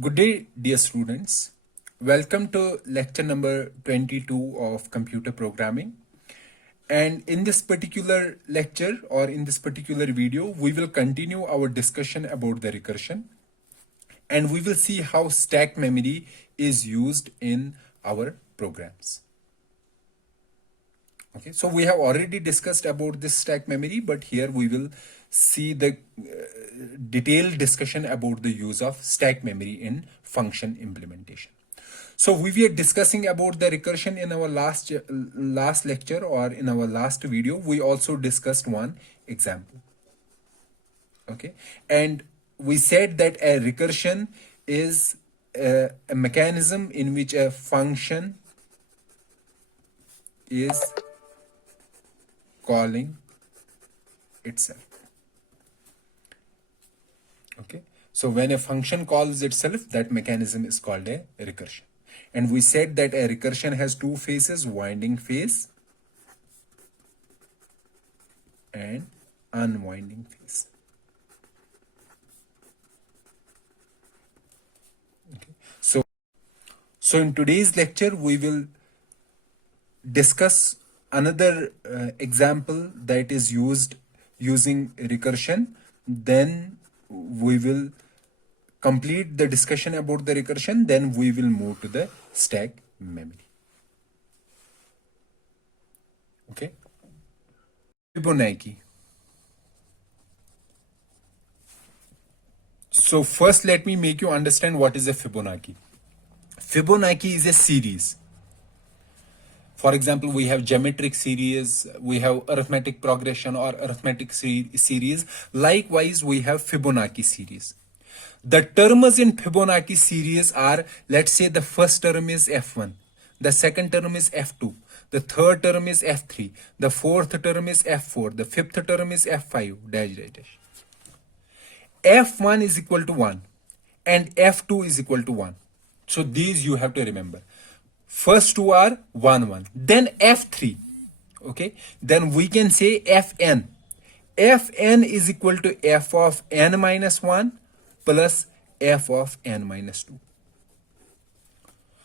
Good day, dear students. Welcome to lecture number 22 of computer programming. And in this particular lecture or in this particular video, we will continue our discussion about the recursion and we will see how stack memory is used in our programs. Okay, so we have already discussed about this stack memory, but here we will see the detailed discussion about the use of stack memory in function implementation. So we were discussing about the recursion in our last lecture or in our last video. We also discussed one example. Okay, and we said that a recursion is a mechanism in which a function is calling itself. Okay, so when a function calls itself, that mechanism is called a recursion. And we said that a recursion has two phases, winding phase and unwinding phase. Okay, so in today's lecture we will discuss another example that is used using recursion. Then we will complete the discussion about the recursion. Then we will move to the stack memory. Okay. Fibonacci. So first let me make you understand what is a Fibonacci. Fibonacci is a series. For example, we have geometric series, we have arithmetic progression or arithmetic series. Likewise, we have Fibonacci series. The terms in Fibonacci series are, let's say the first term is F1, the second term is F2, the third term is F3, the fourth term is F4, the fifth term is F5, dash, dash, dash. F1 is equal to 1 and F2 is equal to 1. So these you have to remember. First two are 1, 1. Then F3. Okay. Then we can say Fn. Fn is equal to f of n minus 1 plus f of n minus 2.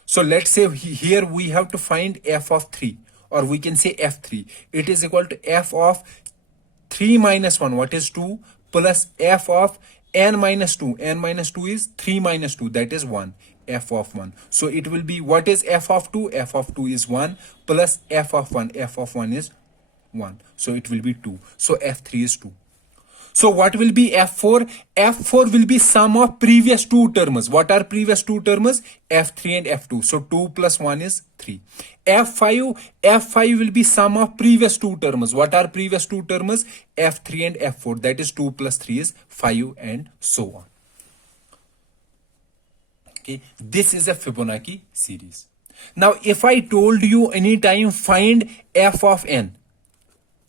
So let's say here we have to find f of 3, or we can say f3. It is equal to f of 3 minus 1, what is 2, plus f of n minus 2. N minus 2 is 3 minus 2, that is 1. F of 1. So it will be, what is f of 2? F of 2 is 1 plus f of 1. F of 1 is 1. So it will be 2. So f3 is 2. So what will be f4? F4 will be sum of previous two terms. What are previous two terms? F3 and F2. So 2 plus 1 is 3. F5 will be sum of previous two terms. What are previous two terms? F3 and F4. That is 2 plus 3 is 5 and so on. Okay, this is a Fibonacci series. Now, if I told you anytime find f of n,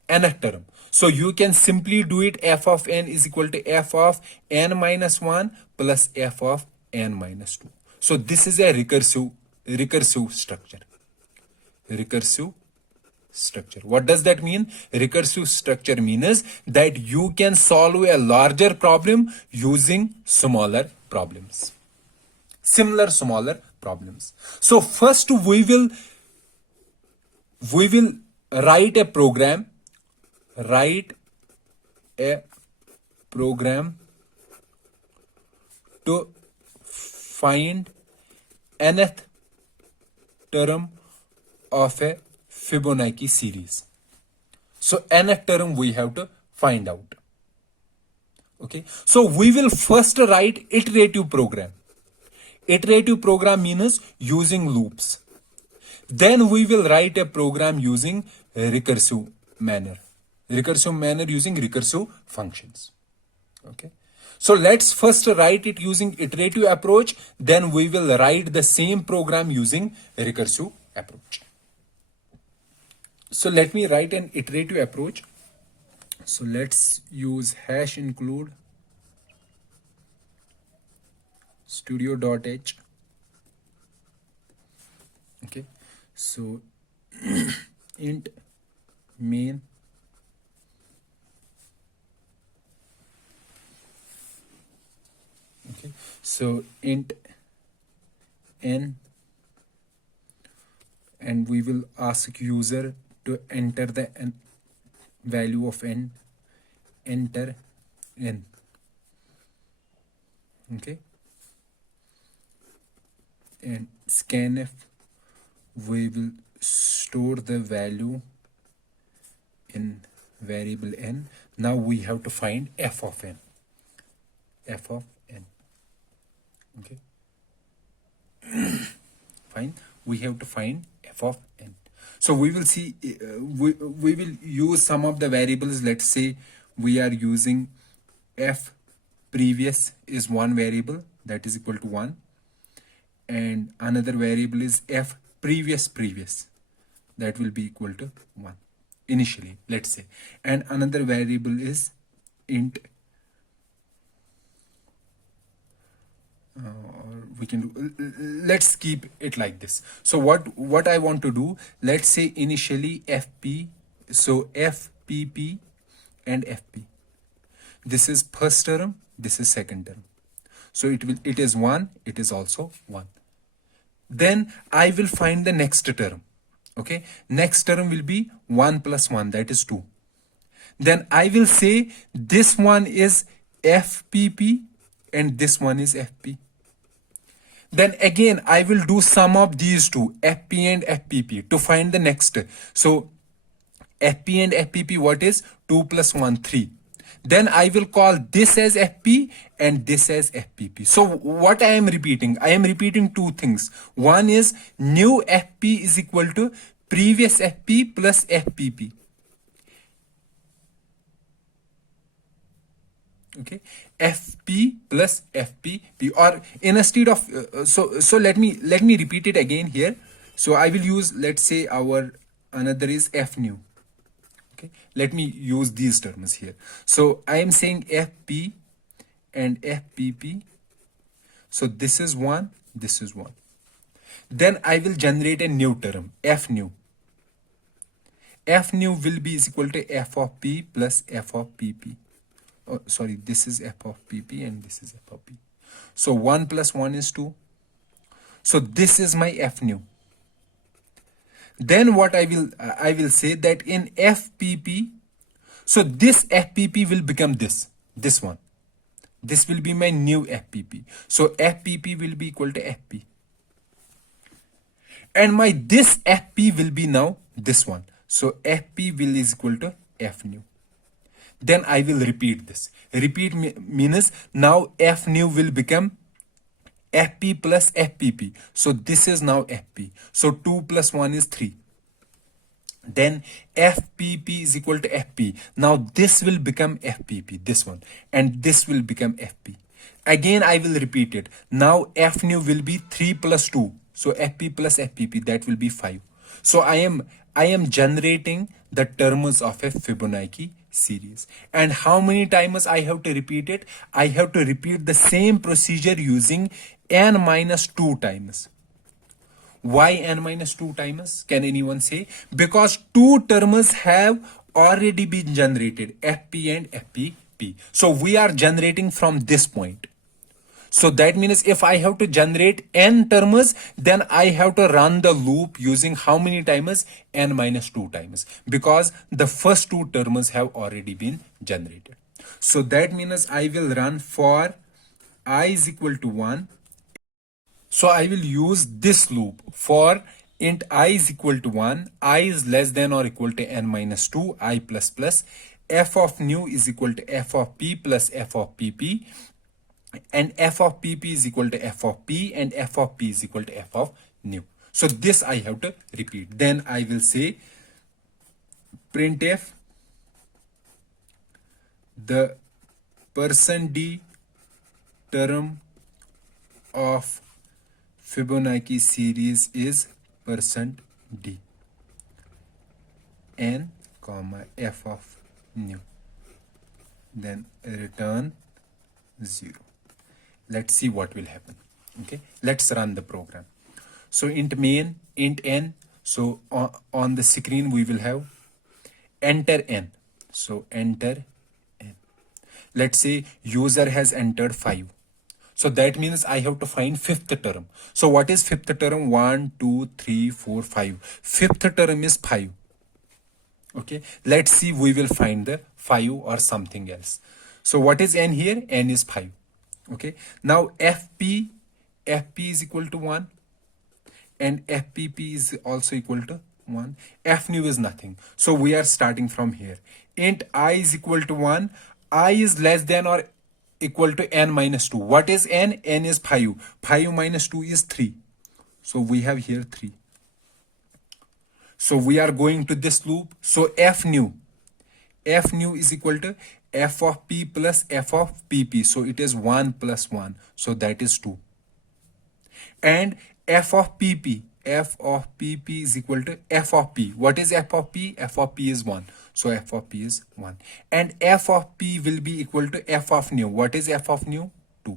nth term, so you can simply do it. F of n is equal to f of n minus 1 plus f of n minus 2. So this is a recursive structure. Recursive structure. What does that mean? Recursive structure means that you can solve a larger problem using smaller problems. Similar smaller problems. So first we will write a program to find nth term of a Fibonacci series. So nth term we have to find out. Okay, so we will first write iterative program. Iterative program means using loops. Then we will write a program using recursive manner. Recursive manner using recursive functions. Okay. So let's first write it using iterative approach. Then we will write the same program using recursive approach. So let me write an iterative approach. So let's use hash include studio.h. Okay, so int main Okay, so int n, and we will ask user to enter the value of n, enter n. Okay, and scanf, we will store the value in variable n. Now we have to find f of n, f of n. Okay, fine, we have to find f of n. So we will see, we will use some of the variables. Let's say we are using f previous is one variable, that is equal to 1, and another variable is f previous, that will be equal to 1 initially, let's say, and another variable is int, or we can do, let's keep it like this. So what I want to do, let's say initially fp, so fpp and fp, this is first term, this is second term, so it is 1, it is also 1. Then I will find the next term. Okay, next term will be 1 plus 1, that is 2. Then I will say this one is fpp and this one is fp. Then again I will do sum of these two, fp and fpp, to find the next. So fp and fpp, what is 2 plus 1, 3. Then I will call this as fp and this as fpp. So what I am repeating? I am repeating two things. One is new fp is equal to previous fp plus fpp. Okay, fp plus fpp, or instead of so let me repeat it again here. So I will use, let's say our another is f new. Okay, let me use these terms here. So I am saying fp and fpp. So this is 1, this is 1. Then I will generate a new term, f new. F new will be is equal to f of p plus f of pp. Oh, sorry, this is f of pp and this is f of p. So 1 plus 1 is 2. So this is my f new. Then what I will say that in fpp, so this fpp will become this one. This will be my new fpp. So fpp will be equal to fp. And my this fp will be now this one. So fp will is equal to f new. Then I will repeat this. Repeat means now f new will become fp plus fpp. So this is now fp. So 2 plus 1 is 3. Then fpp is equal to fp. Now this will become fpp, this one, and this will become fp. Again I will repeat it. Now f new will be 3 plus 2. So fp plus fpp, that will be 5. So I am generating the terms of a Fibonacci series. And how many times I have to repeat it? I have to repeat the same procedure using n minus 2 times. Why n minus 2 times? Can anyone say? Because two terms have already been generated, fp and fpp. So we are generating from this point. So that means if I have to generate n terms, then I have to run the loop using how many times? N minus 2 times. Because the first two terms have already been generated. So that means I will run for I is equal to 1. So I will use this loop for int I is equal to 1, I is less than or equal to n minus 2, I plus plus, f of new is equal to f of p plus f of pp, and f of pp is equal to f of p, and f of p is equal to f of new. So this I have to repeat. Then I will say printf the %d term of Fibonacci series is %d n comma f of new, then return 0. Let's see what will happen. Okay, let's run the program. So int main, int n. So on the screen we will have enter n. So enter n. Let's say user has entered 5. So that means I have to find fifth term. So what is fifth term? 1, 2, 3, 4, 5. Fifth term is 5. Okay, let's see, we will find the 5 or something else. So what is n here? N is 5. Okay, now fp is equal to 1 and fpp is also equal to 1. F new is nothing, so we are starting from here. Int I is equal to 1. I is less than or equal to n minus 2. What is n? N is 5. 5 minus 2 is 3. So we have here 3. So we are going to this loop. So f new is equal to f of p plus f of pp. So it is 1 plus 1. So that is 2. And f of pp is equal to f of p. What is f of p? F of p is 1. So f of p is 1. And f of p will be equal to f of new. What is f of new? 2.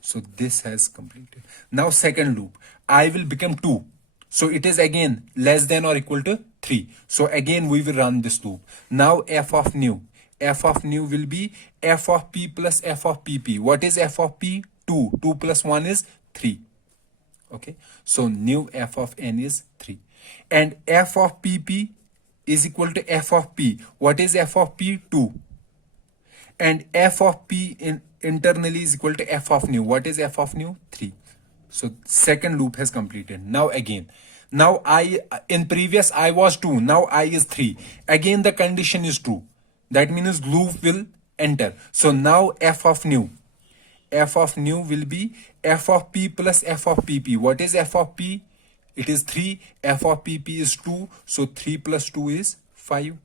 So this has completed. Now second loop. I will become 2. So it is again less than or equal to 3. So again we will run this loop. Now f of new will be f of p plus f of pp. What is f of p? 2. 2 plus 1 is 3. Okay, so new f of n is 3. And f of pp is equal to f of p. What is f of p? 2. And f of p internally is equal to f of new. What is f of new? 3. So second loop has completed. Now again, now I, in previous I was 2, now I is 3. Again the condition is true. That means loop will enter. So now f of new will be f of p plus f of pp. What is f of p? It is 3. F of pp is 2. So 3 plus 2 is 5.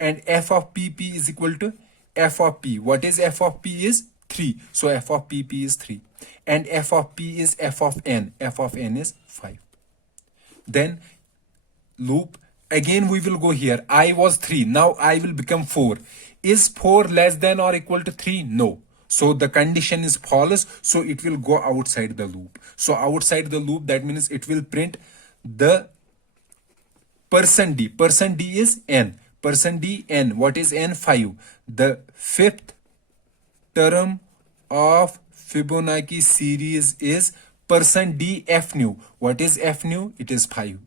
And f of pp is equal to f of p. What is f of p? Is 3. So f of pp is 3. And f of p is f of n. F of n is 5. Then loop. Again we will go here. I was 3. Now I will become 4. Is 4 less than or equal to 3? No. So the condition is false. So it will go outside the loop. So outside the loop, that means it will print the %d. %d is n. %d n. What is n? 5. The fifth term of Fibonacci series is %d f new. What is f new? It is 5.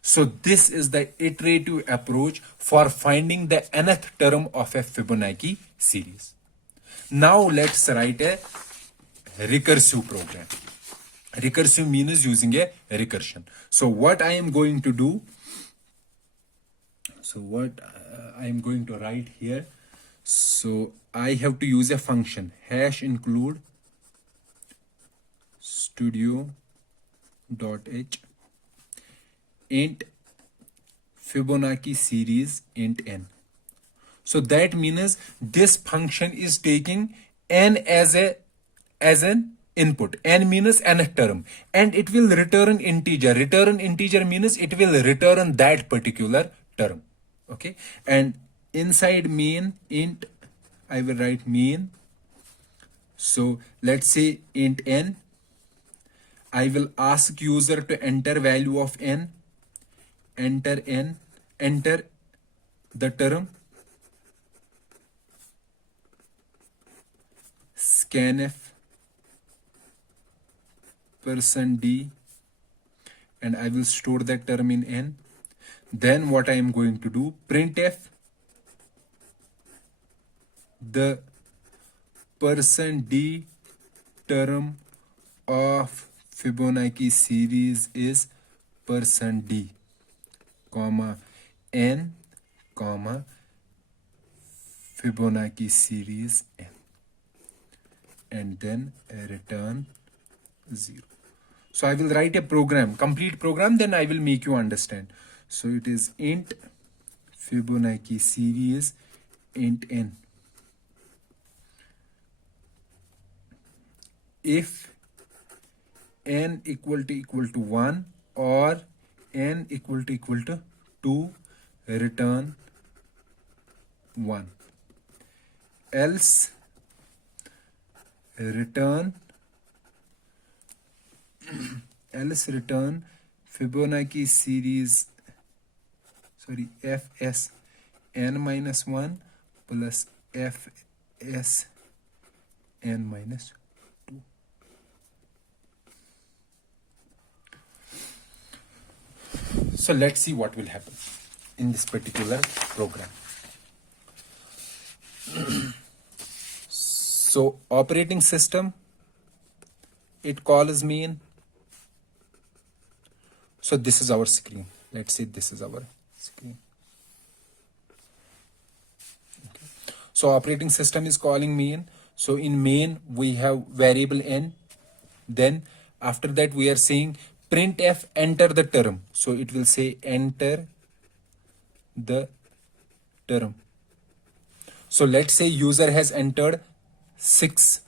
So this is the iterative approach for finding the nth term of a Fibonacci series. Now let's write a recursive program. Recursive means using a recursion. So what I am going to do, I am going to write here. So I have to use a function hash include studio.h int Fibonacci series int n. So that means this function is taking n as an input. N means nth term, and it will return integer. Return integer means it will return that particular term. Okay, and inside main int I will write main. So let's say int n. I will ask user to enter value of n. Enter n. Enter the term scanf %d, and I will store that term in n. Then what I am going to do, printf the %d term of Fibonacci series is %d, comma n, comma Fibonacci series n, and then return 0. So I will write a program, complete program, then I will make you understand. So it is int Fibonacci series int n. If n equal to 1 or n equal to 2, return 1. Else return Fibonacci series, fs n minus 1 plus fs n minus 2. So let's see what will happen in this particular program. So operating system, it calls main. So this is our screen. Let's say this is our screen. Okay. So operating system is calling main. So in main we have variable n. Then after that we are saying printf enter the term. So it will say enter the term. So let's say user has entered 6,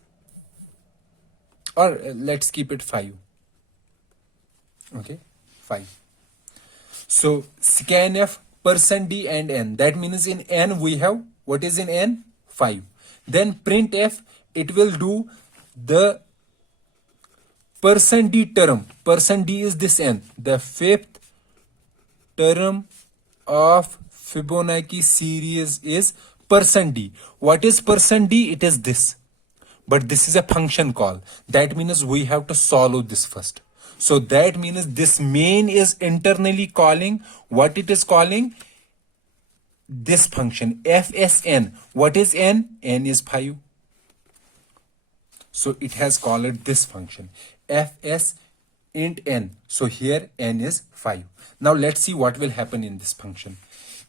or let's keep it 5. Okay, 5. So scanf %d and n. That means in n we have, what is in n? 5. Then printf, it will do the %d term. %d is this n. The fifth term of Fibonacci series is %d. What is %d? It is this. But this is a function call. That means we have to solve this first. So that means this main is internally calling, what it is calling? This function fsn. What is n? N is 5. So it has called this function fs int n. So here n is 5. Now let's see what will happen in this function.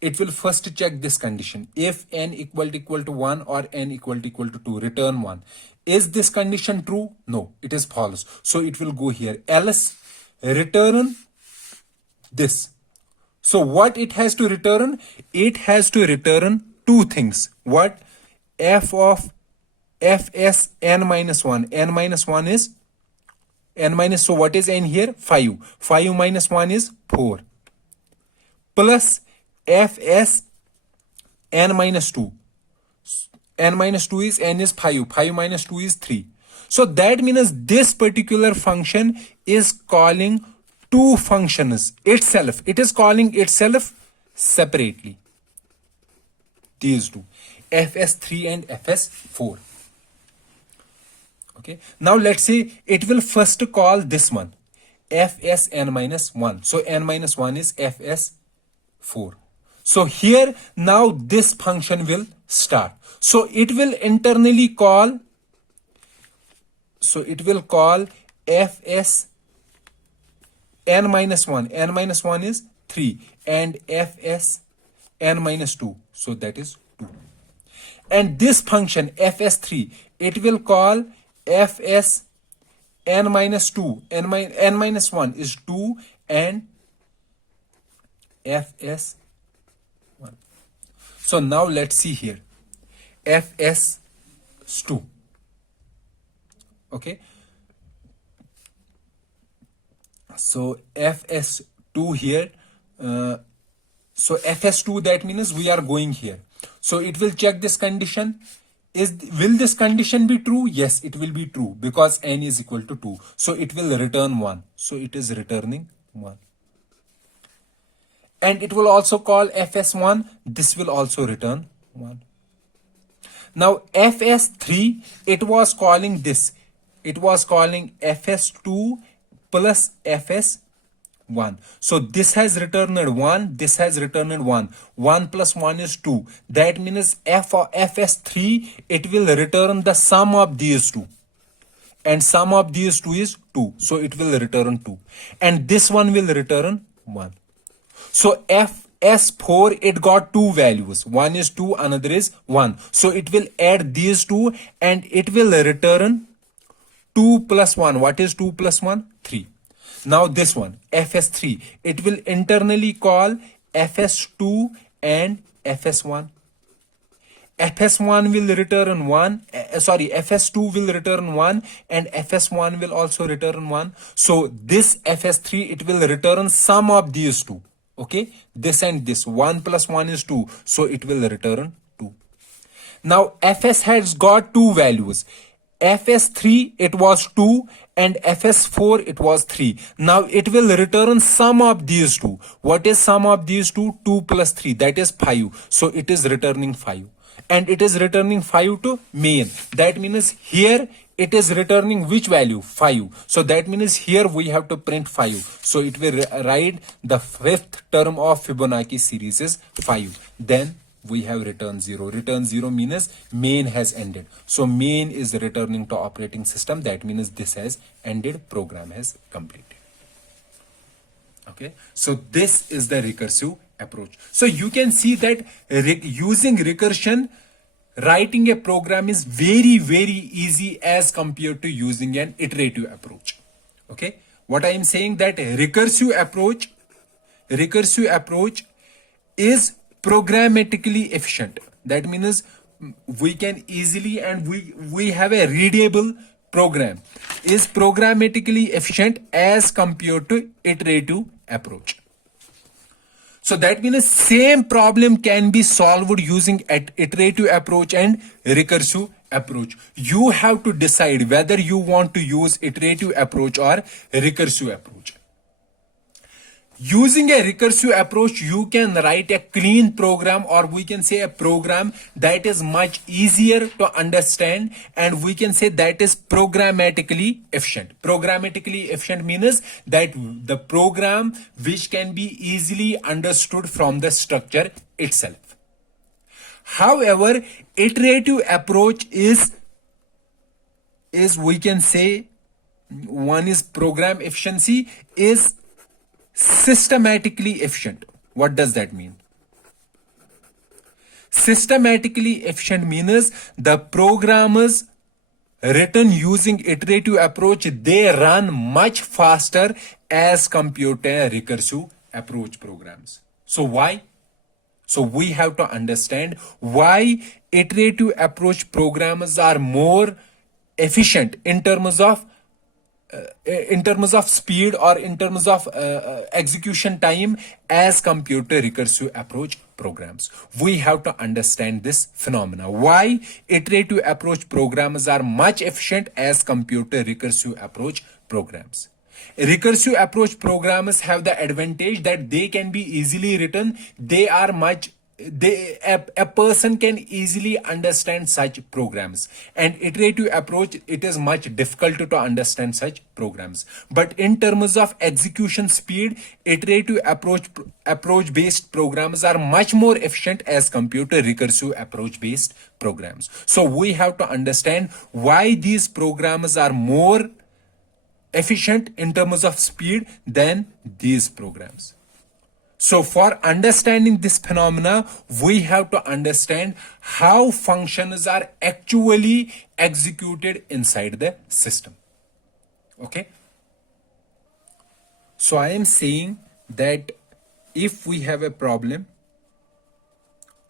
It will first check this condition. If n equal to 1 or n equal to 2, return 1. Is this condition true? No, it is false. So it will go here. Else return this. So what it has to return? It has to return two things. What? F of fs n minus 1. N minus 1 is n minus, so what is n here? 5. 5 minus 1 is 4. Plus fs n minus 2. N minus 2 is, n is 5. 5 minus 2 is 3. So that means this particular function is calling two functions itself. It is calling itself separately. These two, fs3 and fs4. Okay. Now let's say it will first call this one, fsn minus 1. So n minus 1 is fs4. So here now this function will start. So it will internally call, so it will call fs n minus 1. N minus 1 is 3 and fs n minus 2. So that is 2. And this function fs3, it will call fs n minus 2. N minus 1 is 2 and fs 1. So now let's see here. fs2. Okay. So fs2 here. So fs2, that means we are going here. So it will check this condition. Will this condition be true? Yes, it will be true because n is equal to 2. So it will return 1. So it is returning 1. And it will also call fs1. This will also return 1. Now fs3, it was calling this. It was calling fs2 plus fs1. So this has returned 1. This has returned 1. 1 plus 1 is 2. That means fs3, it will return the sum of these two. And sum of these two is 2. So it will return 2. And this one will return 1. So fs4, it got two values. One is 2, another is 1. So it will add these two and it will return 2 plus 1. What is 2 plus 1? 3. Now this one, fs3, it will internally call fs2 and fs1. fs1 will return 1, fs2 will return 1 and fs1 will also return 1. So this fs3, it will return sum of these two. Okay, this and this, 1 plus 1 is 2. So it will return 2. Now fs has got two values. fs3, it was 2 and fs4, it was 3. Now it will return sum of these two. What is sum of these two? 2 plus 3, that is 5. So it is returning 5. and it is returning 5 to main. That means here it is returning which value? 5. So that means here we have to print 5. So it will write the fifth term of Fibonacci series is 5. Then we have return 0. Return 0 means main has ended. So main is returning to operating system. That means this has ended, program has completed. Okay, so this is the recursive approach. So you can see that using recursion, writing a program is very, very easy as compared to using an iterative approach. Okay, what I am saying that recursive approach is programmatically efficient. That means we can easily, and we have a readable program, is programmatically efficient as compared to iterative approach. So that means same problem can be solved using iterative approach and recursive approach. You have to decide whether you want to use iterative approach or recursive approach. Using a recursive approach, you can write a clean program, or we can say a program that is much easier to understand, and we can say that is programmatically efficient. Programmatically efficient means that the program which can be easily understood from the structure itself. However, iterative approach is we can say, one is program efficiency is systematically efficient. What does that mean? Systematically efficient means the programs written using iterative approach, they run much faster as compared to recursive approach programs. So why? So we have to understand why iterative approach programs are more efficient in terms of speed or in terms of execution time as compared to recursive approach programs. We have to understand this phenomena. Why iterative approach programs are much efficient as compared to recursive approach programs. Recursive approach programs have the advantage that they can be easily written. A person can easily understand such programs, and iterative approach, it is much difficult to understand such programs. But in terms of execution speed, iterative approach based programs are much more efficient as compared to recursive approach based programs. So we have to understand why these programs are more efficient in terms of speed than these programs. So for understanding this phenomena, we have to understand how functions are actually executed inside the system. Okay. So I am saying that if we have a problem,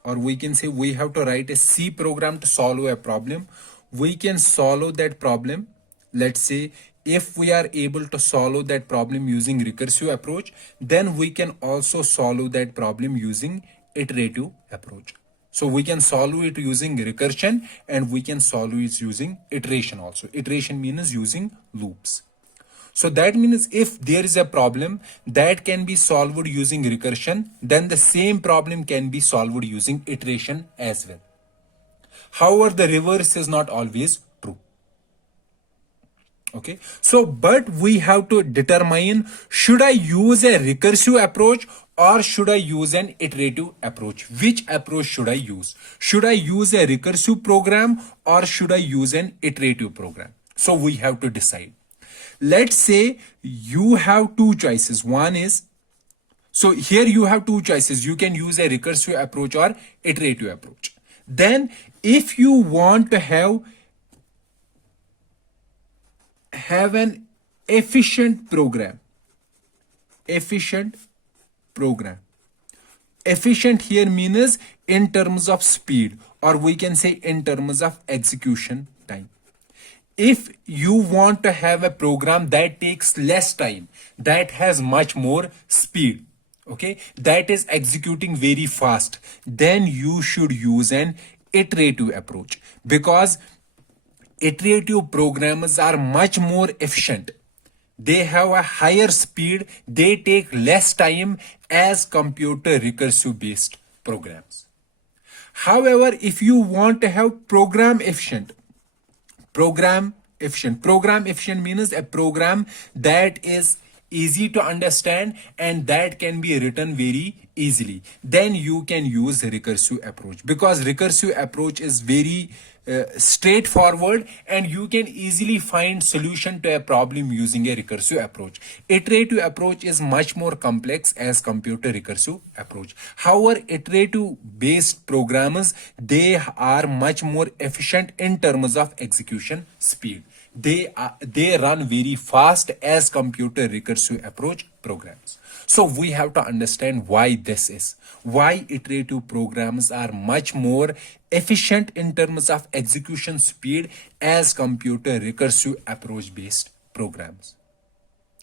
or we can say we have to write a C program to solve a problem, we can solve that problem. Let's say if we are able to solve that problem using recursive approach, then we can also solve that problem using iterative approach. So we can solve it using recursion, and we can solve it using iteration also. Iteration means using loops. So that means if there is a problem that can be solved using recursion, then the same problem can be solved using iteration as well. However, the reverse is not always true. Okay, so but we have to determine, should I use a recursive approach or should I use an iterative approach? Which approach should I use? Should I use a recursive program or should I use an iterative program? So we have to decide. Let's say you have two choices. One is, so here you have two choices. You can use a recursive approach or iterative approach. Then if you want to have an efficient program. Efficient here means in terms of speed, or we can say in terms of execution time. If you want to have a program that takes less time, that has much more speed, okay, that is executing very fast, then you should use an iterative approach, because iterative programs are much more efficient. They have a higher speed, they take less time as compared to recursive based programs. However, if you want to have program efficient means a program that is easy to understand and that can be written very easily, then you can use recursive approach, because recursive approach is very straightforward and you can easily find solution to a problem using a recursive approach. Iterative approach is much more complex as compared to recursive approach. However, iterative based programs, they are much more efficient in terms of execution speed. They run very fast as compared to recursive approach programs. So we have to understand why this is, why iterative programs are much more efficient in terms of execution speed as compared to recursive approach based programs.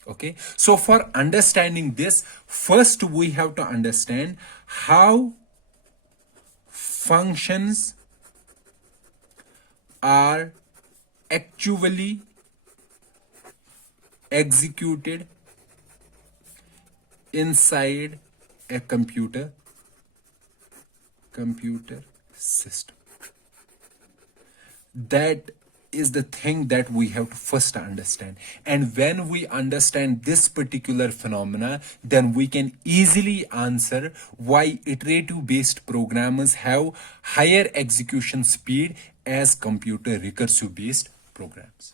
Okay, so for understanding this, first we have to understand how functions are actually executed inside a computer system. That is the thing that we have to first understand. And when we understand this particular phenomena, then we can easily answer why iterative based programs have higher execution speed as compared to recursive based programs.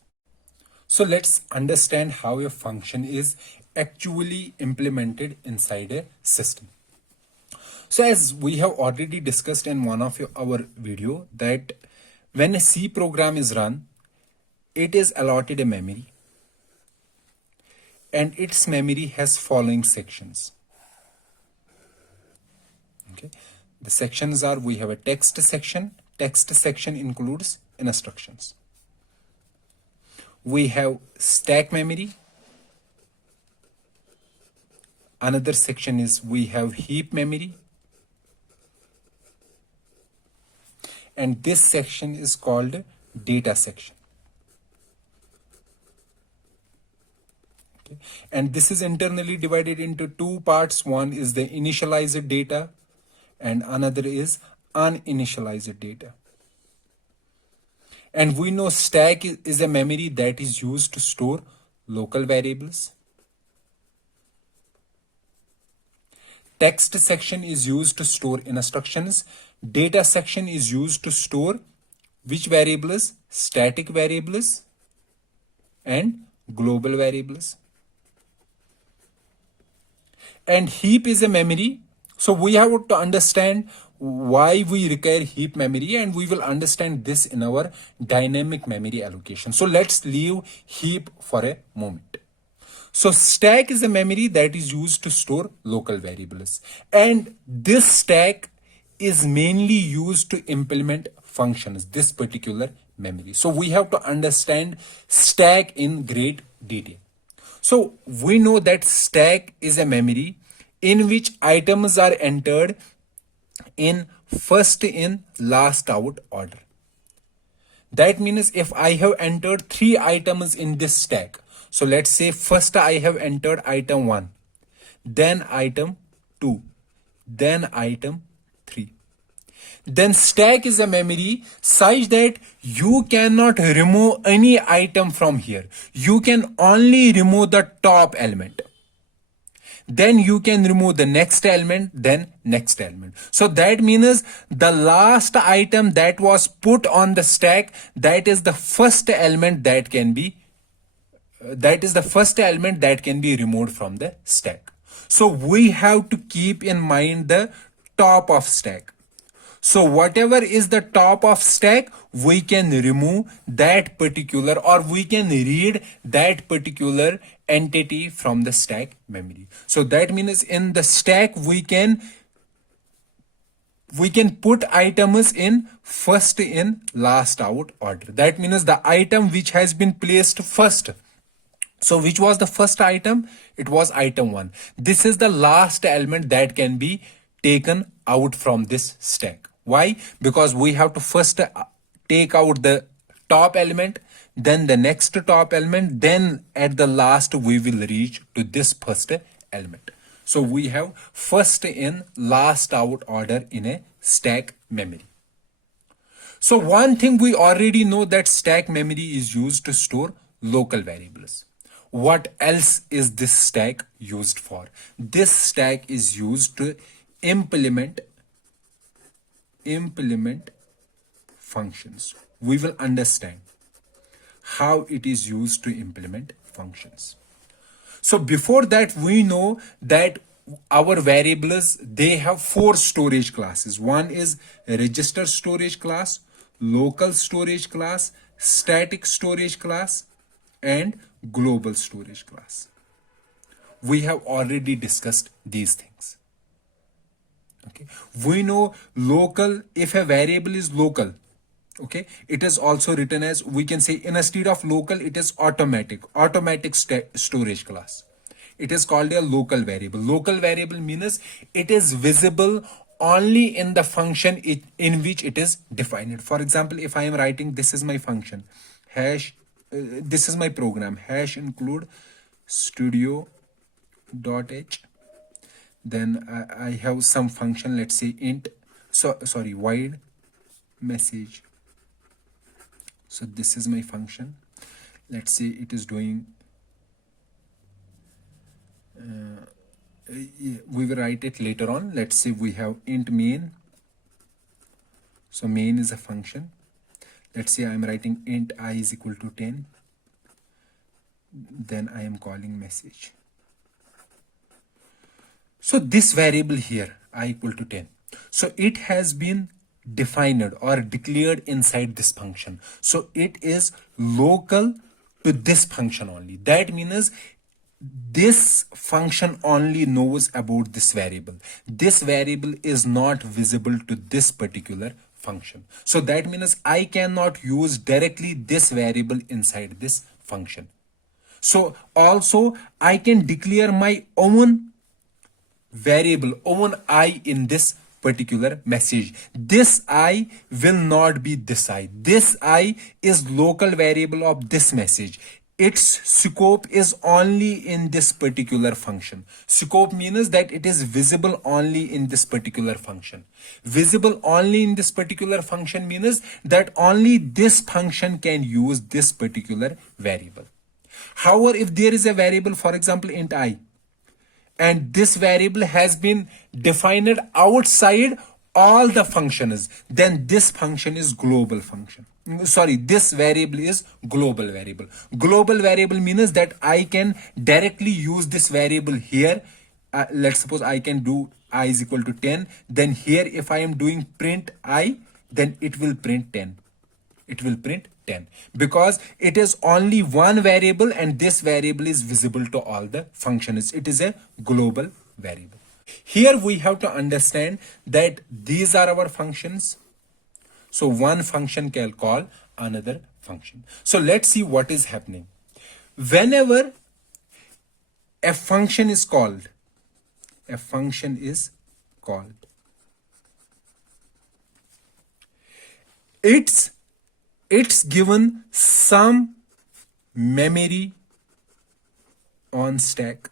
So let's understand how a function is actually implemented inside a system. So as we have already discussed in one of our video, that when a C program is run, it is allotted a memory and its memory has following sections. Okay, the sections are, we have a text section. Text section includes instructions. We have stack memory. Another section is we have heap memory. And this section is called data section. Okay. And this is internally divided into two parts. One is the initialized data and another is uninitialized data. And we know stack is a memory that is used to store local variables. Text section is used to store instructions. Data section is used to store which variables? Static variables and global variables. And heap is a memory. So we have to understand why we require heap memory, and we will understand this in our dynamic memory allocation. So let's leave heap for a moment. So stack is a memory that is used to store local variables, and this stack is mainly used to implement functions, this particular memory. So we have to understand stack in great detail. So we know that stack is a memory in which items are entered in first in last out order. That means if I have entered 3 items in this stack, so let's say first I have entered item 1, then item 2, then item 3. Then stack is a memory such that you cannot remove any item from here. You can only remove the top element. Then you can remove the next element, then next element. So that means the last item that was put on the stack, that is the first element that can be removed from the stack. So we have to keep in mind the top of stack. So whatever is the top of stack, we can remove that particular, or we can read that particular entity from the stack memory. So that means in the stack we can put items in first in last out order. That means the item which has been placed first. So which was the first item? It was item 1. This is the last element that can be taken out from this stack. Why? Because we have to first take out the top element, then the next top element, then at the last we will reach to this first element. So we have first in last out order in a stack memory. So one thing we already know, that stack memory is used to store local variables. What else is this stack used for? This stack is used to implement functions. We will understand how it is used to implement functions. So before that, we know that our variables, they have 4 storage classes. One is register storage class, local storage class, static storage class, and global storage class. We have already discussed these things. Okay, we know local, if a variable is local, okay, it is also written as, we can say, instead of local, it is automatic storage class. It is called a local variable. Local variable means it is visible only in the function in which it is defined. For example, if I am writing, this is my function hash, this is my program hash include studio.h, then I have some function, let's say int, void message. So this is my function. Let's say it is doing, we will write it later on. Let's say we have int main. So main is a function. Let's say I am writing int I is equal to 10. Then I am calling message. So this variable here, I equal to 10. So it has been defined or declared inside this function. So it is local to this function only. That means this function only knows about this variable. This variable is not visible to this particular function. So that means I cannot use directly this variable inside this function. So also I can declare my own variable, own I in this particular message. This I will not be this I. This I is local variable of this message. Its scope is only in this particular function. Scope means that it is visible only in this particular function. Visible only in this particular function means that only this function can use this particular variable. However, if there is a variable, for example, int I, and this variable has been defined outside all the functions, then this function is global function. This variable is global variable. Global variable means that I can directly use this variable here. Let's suppose I can do I is equal to 10. Then here, if I am doing print I, then it will print 10. It will print 10 because it is only one variable and this variable is visible to all the functions. It is a global variable. Here we have to understand that these are our functions. So one function can call another function. So let's see what is happening. Whenever a function is called, it's given some memory on stack.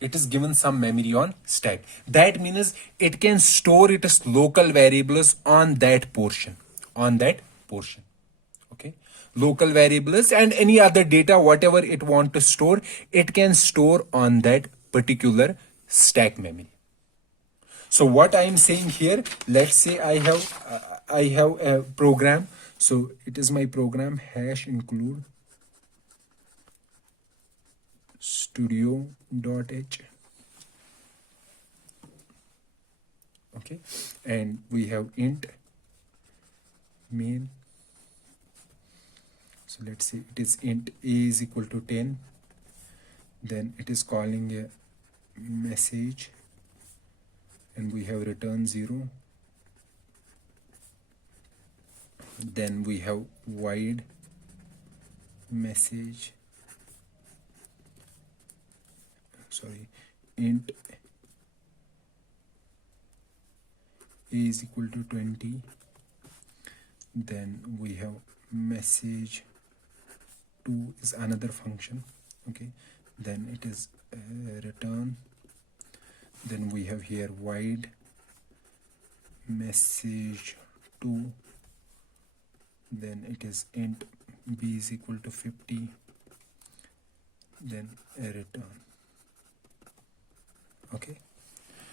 It is given some memory on stack. That means it can store its local variables on that portion. Okay. Local variables and any other data, whatever it want to store, it can store on that particular stack memory. So what I am saying here, let's say I have a program. So it is my program hash include studio.h. Okay, and we have int main. So let's say it is int a is equal to 10. Then it is calling a message and we have return 0. Then we have void message, int a is equal to 20. Then we have message 2 is another function. Okay, then it is return. Then we have here void message 2, then it is int b is equal to 50, then a return. Okay,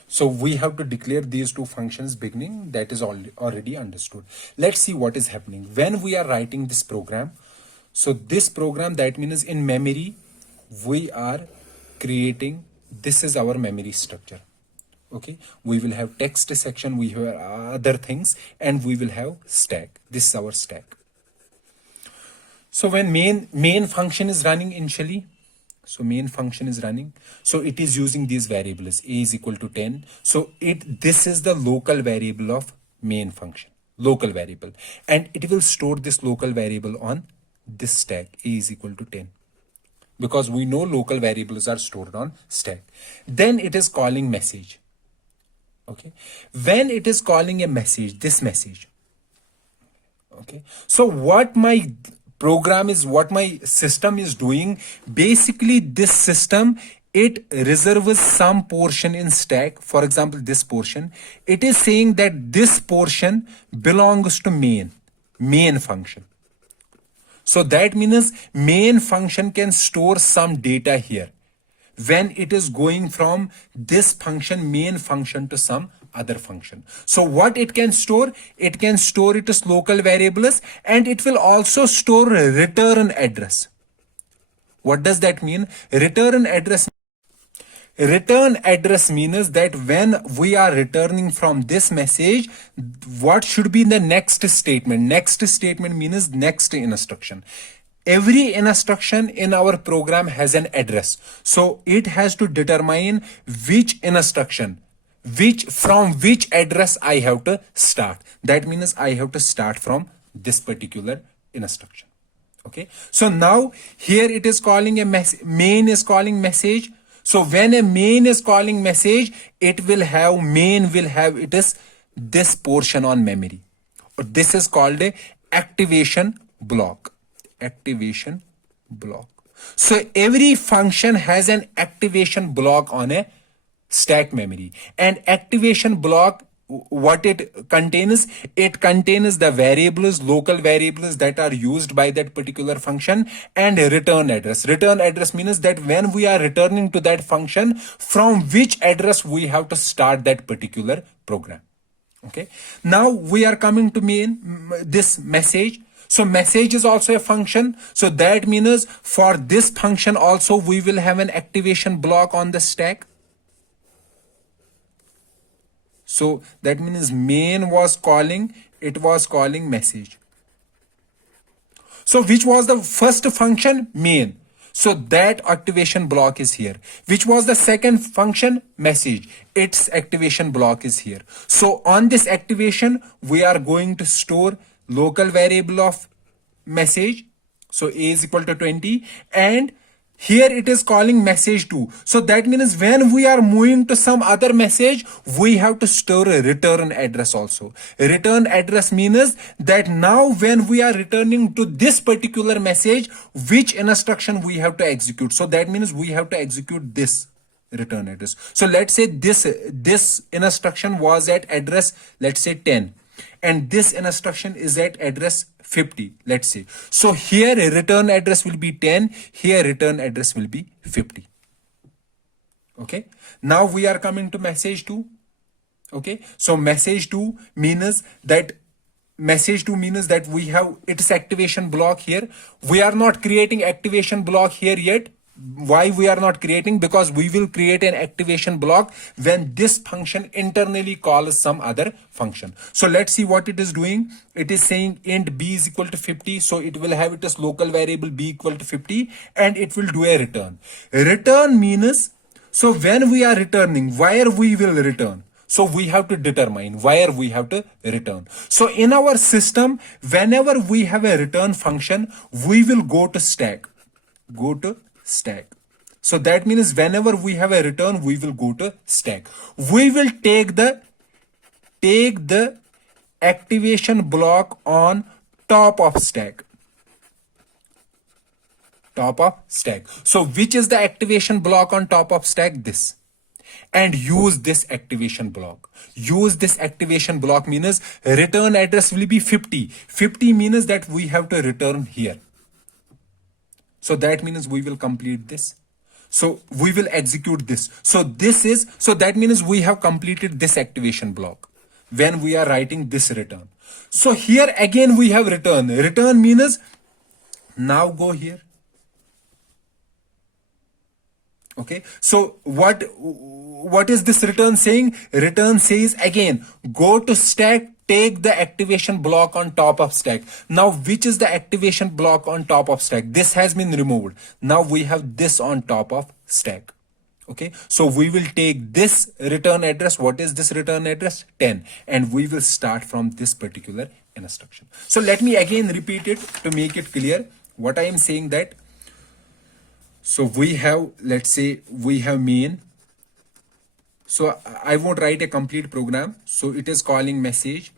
so we have to declare these two functions beginning. That is already understood. Let's see what is happening when we are writing this program. So this program, that means in memory we are creating, this is our memory structure. Okay, we will have text section, we have other things, and we will have stack. This is our stack. So when main function is running initially, so main function is running, so it is using these variables. A is equal to 10. So this is the local variable of main function, local variable, and it will store this local variable on this stack. A is equal to 10, because we know local variables are stored on stack. Then it is calling message. Okay, when it is calling a message, this message. Okay, so what my program is, what my system is doing, basically this system, it reserves some portion in stack. For example, this portion, it is saying that this portion belongs to main function. So that means main function can store some data here when it is going from this function, main function, to some other function. So what it can store? It can store it as local variables, and it will also store a return address. What does that mean? Return address means that when we are returning from this message, what should be the next statement? Next statement means next instruction. Every instruction in our program has an address. So it has to determine which instruction, from which address I have to start. That means I have to start from this particular instruction. Okay. So now here it is calling a main is calling message. So when a main is calling message, main will have it is this portion on memory. This is called a activation block. Activation block. So every function has an activation block on a stack memory, and activation block, what it contains the variables, local variables that are used by that particular function, and a return address. Return address means that when we are returning to that function, from which address we have to start that particular program. Okay, now we are coming to this message. So message is also a function. So that means for this function also we will have an activation block on the stack. So that means main was calling, it was calling message. So which was the first function? Main. So that activation block is here. Which was the second function? Message. Its activation block is here. So on this activation, we are going to store local variable of message. So A is equal to 20, and here it is calling message 2. So that means when we are moving to some other message, we have to store a return address also. Return address means that now when we are returning to this particular message, which instruction we have to execute. So that means we have to execute this return address. So let's say this instruction was at address, let's say 10, and this instruction is at address 50, let's say. So here a return address will be 10, here return address will be 50. Okay, now we are coming to message 2. Okay, so message 2 means that we have its activation block here. We are not creating activation block here yet. Why we are not creating? Because we will create an activation block when this function internally calls some other function. So let's see what it is doing. It is saying int b is equal to 50. So it will have it as local variable b equal to 50, and it will do a return. Return means, so when we are returning, where we will return. So we have to determine where we have to return. So in our system, whenever we have a return function, we will go to stack. Stack. So that means whenever we have a return, we will go to stack. We will take the activation block on top of stack. Top of stack. So which is the activation block on top of stack? This. and use this activation block. Use this activation block means return address will be 50. 50 means that we have to return here. So that means we will complete this. So we will execute this. So that means we have completed this activation block when we are writing this return. So here again we have return. Return means now go here. Okay, so what is this return saying? Return says again, go to stack, take the activation block on top of stack. Now, which is the activation block on top of stack? This has been removed. Now we have this on top of stack. Okay, so we will take this return address. What is this return address? 10. And we will start from this particular instruction. So let me again repeat it to make it clear. What I am saying that, so we have, let's say we have main. So I won't write a complete program. So it is calling message.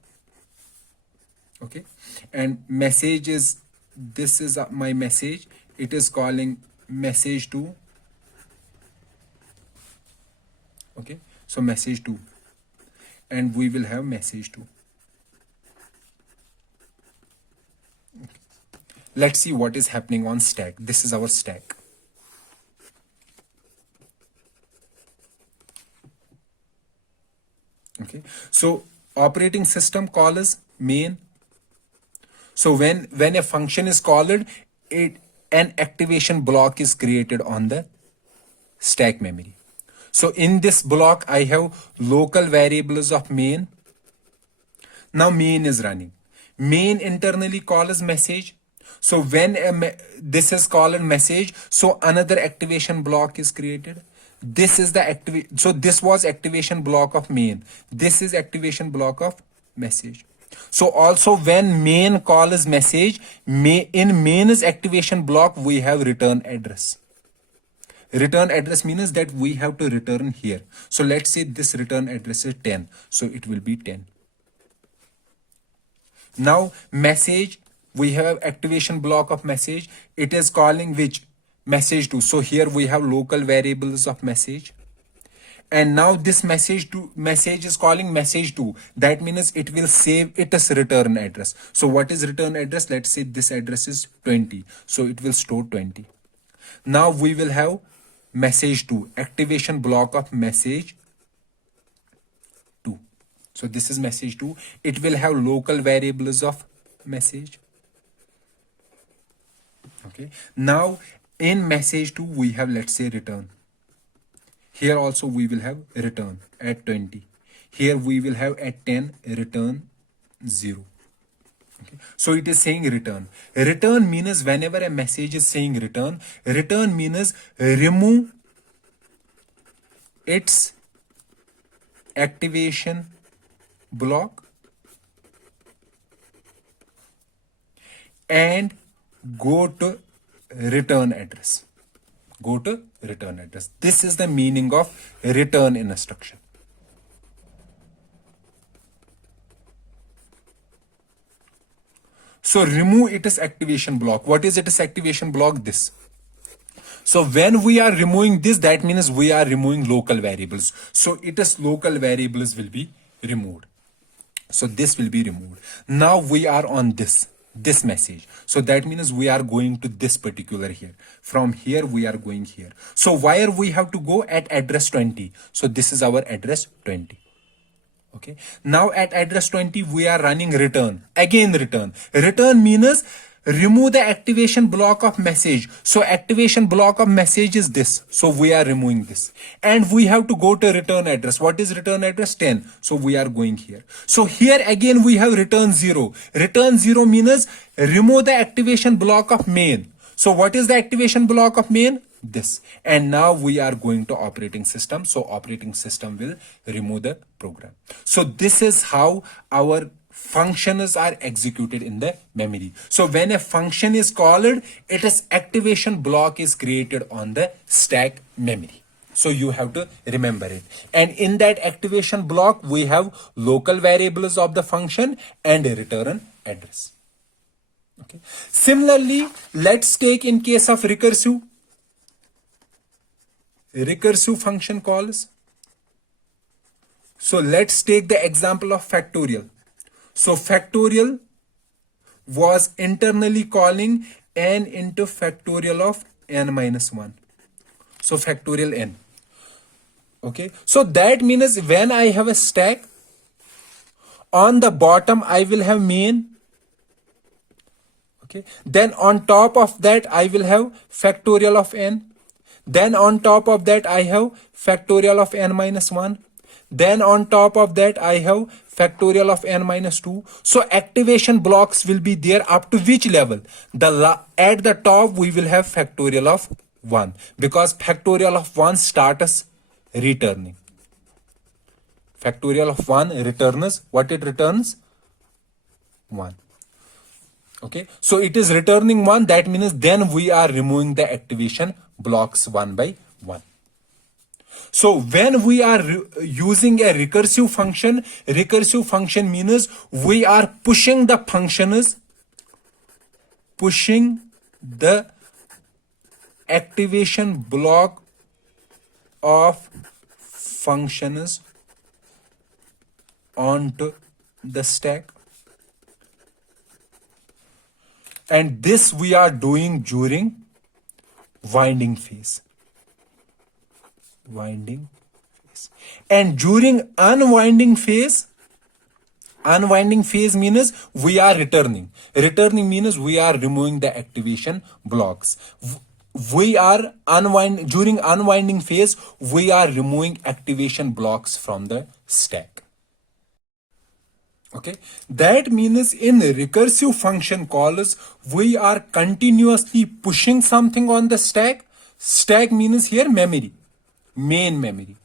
Okay. And message is, this is my message. It is calling message to. Okay. So message to. And we will have message to. Okay. Let's see what is happening on stack. This is our stack. Okay, so operating system call is main. So when a function is called, an activation block is created on the stack memory. So in this block, I have local variables of main. Now main is running. Main internally calls message. So when this is called message, so another activation block is created. This is the so this was activation block of main. This is activation block of message. So also when main calls message, in main's activation block, we have return address. Return address means that we have to return here. So let's say this return address is 10. So it will be 10. Now message, we have activation block of message. It is calling which? Message to. So here we have local variables of message. And now this message is calling message to. That means it will save its return address. So what is return address? Let's say this address is 20. So it will store 20. Now we will have message to, activation block of message to. So this is message to. It will have local variables of message. Okay. Now in message to, we have, let's say, return. Here also we will have return at 20. Here we will have at 10 return 0. Okay. So it is saying return. Return means whenever a message is saying return, return means remove its activation block and go to return address. Go to return address. This is the meaning of return instruction. So remove its activation block. What is its activation block? This. So when we are removing this, that means we are removing local variables. So its local variables will be removed. So this will be removed. Now we are on this message. So that means we are going to this particular here. From here we are going here. So where we have to go? At address 20. So this is our address 20. Okay. Now at address 20 we are running return. Again return. Return means remove the activation block of message. So activation block of message is this. So we are removing this. And we have to go to return address. What is return address? 10. So we are going here. So here again we have return 0. Return 0 means remove the activation block of main. So what is the activation block of main? This. And now we are going to operating system. So operating system will remove the program. So this is how our functions are executed in the memory. So when a function is called, its activation block is created on the stack memory. So you have to remember it. And in that activation block, we have local variables of the function and a return address. Okay. Similarly, let's take in case of recursive function calls. So let's take the example of factorial. So factorial was internally calling n into factorial of n minus 1. So factorial n. Okay. So that means when I have a stack, on the bottom I will have main. Okay. Then on top of that I will have factorial of n. Then on top of that I have factorial of n minus 1. Then on top of that I have factorial of n minus 2. So activation blocks will be there up to which level? At the top we will have factorial of 1, because factorial of 1 starts returning. Factorial of 1 returns, what it returns? 1. Okay, so it is returning 1. That means then we are removing the activation blocks one by one. So when we are using a recursive function means we are pushing the activation block of functions onto the stack. And this we are doing during winding phase. And during unwinding phase means we are returning. Returning means we are removing the activation blocks. During unwinding phase, we are removing activation blocks from the stack. Okay, that means in recursive function calls, we are continuously pushing something on the stack. Stack means here memory, main memory.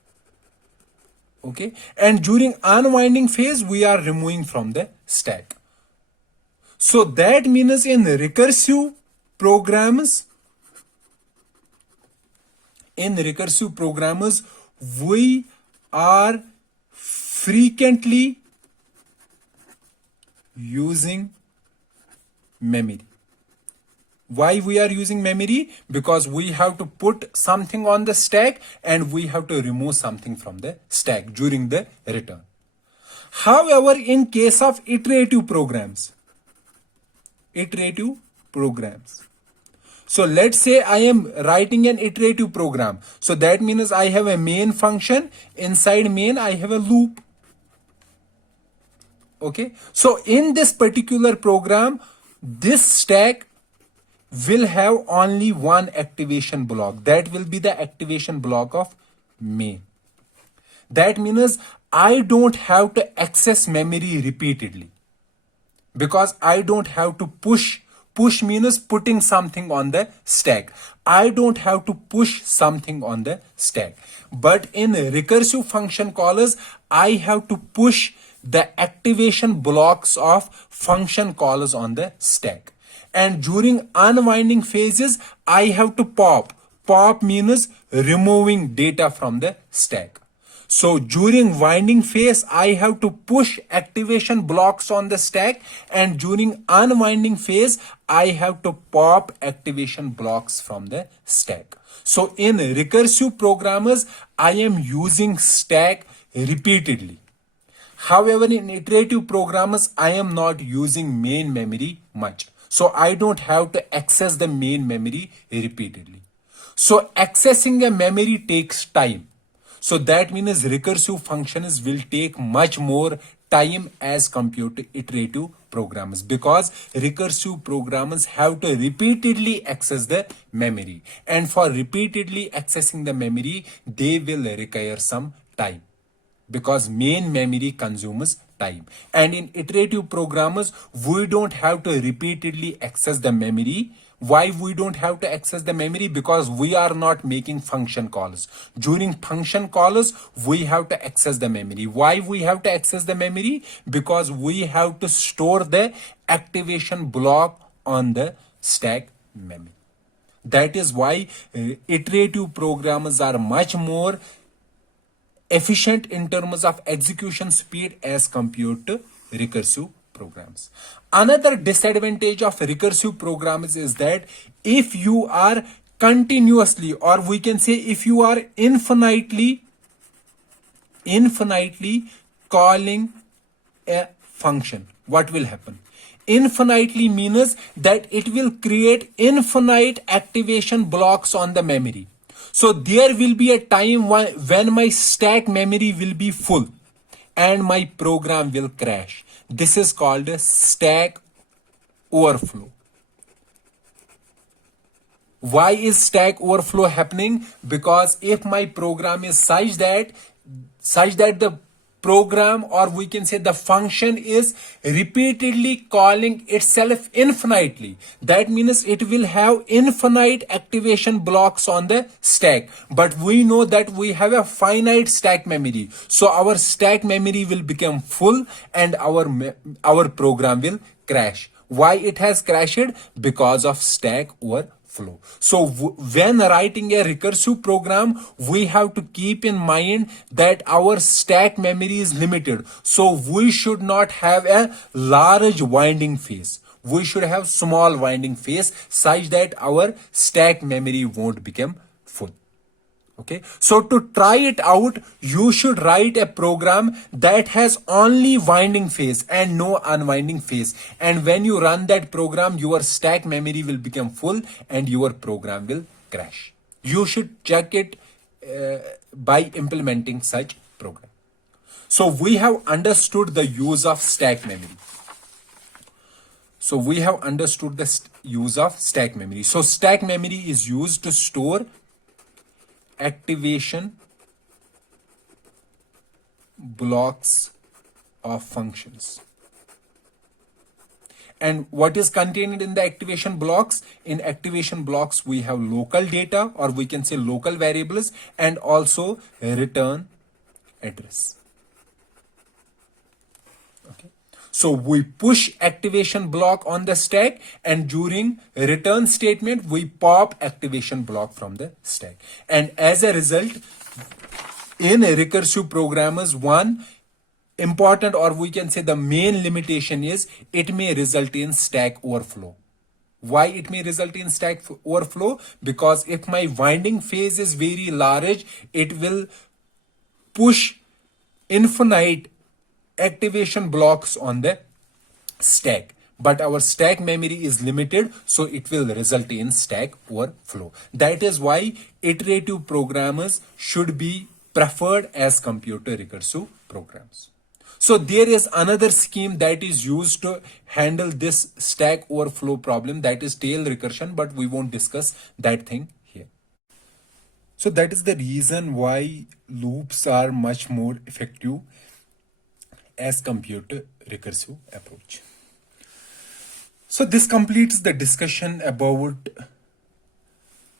Okay, and during unwinding phase, we are removing from the stack. So that means in recursive programs, we are frequently using memory. Why we are using memory? Because we have to put something on the stack and we have to remove something from the stack during the return. However, in case of iterative programs, so let's say I am writing an iterative program. So that means I have a main function. Inside main, I have a loop. Okay. So in this particular program, this stack will have only one activation block. That will be the activation block of main. That means I don't have to access memory repeatedly, because I don't have to push. Push means putting something on the stack. I don't have to push something on the stack. But in recursive function callers, I have to push the activation blocks of function calls on the stack. And during unwinding phases, I have to pop. Pop means removing data from the stack. So during winding phase, I have to push activation blocks on the stack, and during unwinding phase, I have to pop activation blocks from the stack. So in recursive programmers, I am using stack repeatedly. However, in iterative programmers, I am not using main memory much. So I don't have to access the main memory repeatedly. So accessing a memory takes time. So that means recursive functions will take much more time as compared to iterative programs, because recursive programs have to repeatedly access the memory. And for repeatedly accessing the memory, they will require some time, because main memory consumes time. And in iterative programmers, we don't have to repeatedly access the memory. Why we don't have to access the memory? Because we are not making function calls. During function calls, we have to access the memory. Why we have to access the memory? Because we have to store the activation block on the stack memory. That is why iterative programs are much more efficient in terms of execution speed as compared to recursive programs. Another disadvantage of recursive programs is that if you are continuously, or we can say if you are infinitely infinitely calling a function, what will happen? Infinitely means that it will create infinite activation blocks on the memory. So there will be a time when my stack memory will be full and my program will crash. This is called a stack overflow. Why is stack overflow happening? Because if my program is such that the program, or we can say the function, is repeatedly calling itself infinitely, that means it will have infinite activation blocks on the stack. But we know that we have a finite stack memory, so our stack memory will become full and our program will crash. Why it has crashed? Because of stack overflow. So when writing a recursive program, we have to keep in mind that our stack memory is limited. So we should not have a large winding phase. We should have small winding phase such that our stack memory won't become full. Okay, so to try it out, you should write a program that has only winding phase and no unwinding phase. And when you run that program, your stack memory will become full and your program will crash. You should check it by implementing such program. So we have understood the use of stack memory. So we have understood the use of stack memory. So stack memory is used to store activation blocks of functions. And what is contained in the activation blocks? In activation blocks, we have local data, or we can say local variables, and also return address. Okay. So we push activation block on the stack, and during return statement, we pop activation block from the stack. And as a result, in recursive programmers, one important, or we can say the main limitation is it may result in stack overflow. Why it may result in stack overflow? Because if my winding phase is very large, it will push infinite activation blocks on the stack. But our stack memory is limited, so it will result in stack overflow. That is why iterative programmers should be preferred as compared to recursive programs. So there is another scheme that is used to handle this stack overflow problem, that is tail recursion, but we won't discuss that thing here. So that is the reason why loops are much more effective as compared to recursive approach. So this completes the discussion about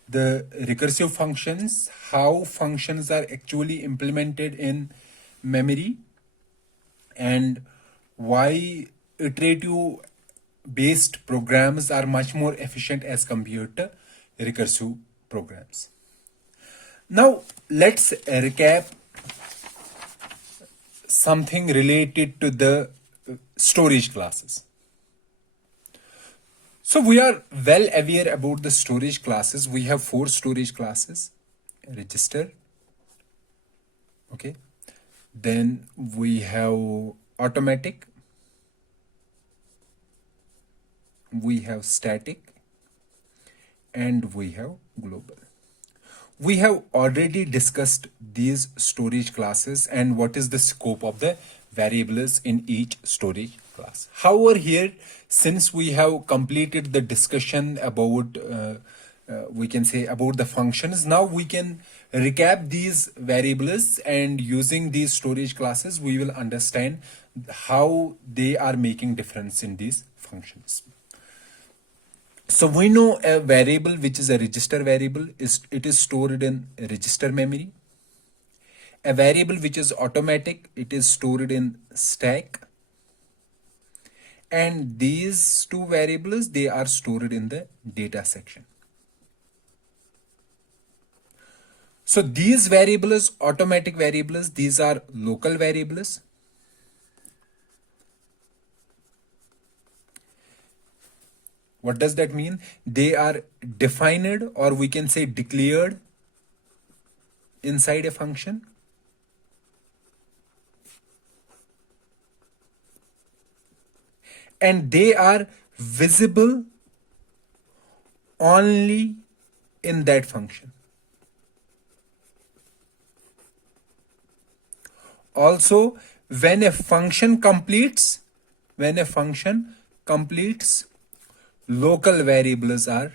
the recursive functions, how functions are actually implemented in memory, and why iterative based programs are much more efficient as compared to recursive programs. Now let's recap something related to the storage classes. So we are well aware about the storage classes. We have 4 storage classes: register, okay, then we have automatic, we have static, and we have global. We have already discussed these storage classes and what is the scope of the variables in each storage class. However, here, since we have completed the discussion about we can say about the functions, now we can recap these variables, and using these storage classes we will understand how they are making difference in these functions. So we know a variable which is a register variable is stored in register memory. A variable which is automatic, it is stored in stack. And these 2 variables, they are stored in the data section. So these variables, automatic variables, these are local variables. What does that mean? They are defined, or we can say declared, inside a function. and they are visible only in that function. Also, when a function completes, local variables are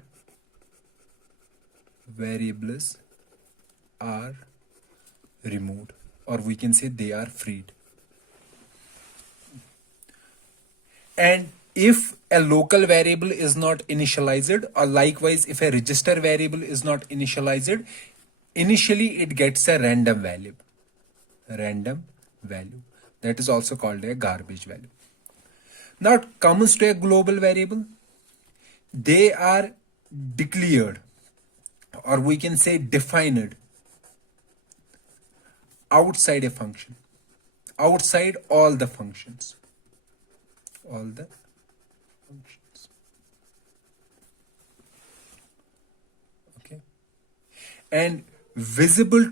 removed, or we can say they are freed. And if a local variable is not initialized, or likewise if a register variable is not initialized, initially it gets a random value. That is also called a garbage value. Now it comes to a global variable. They are declared, or we can say defined, outside a function, outside all the functions. Okay, and visible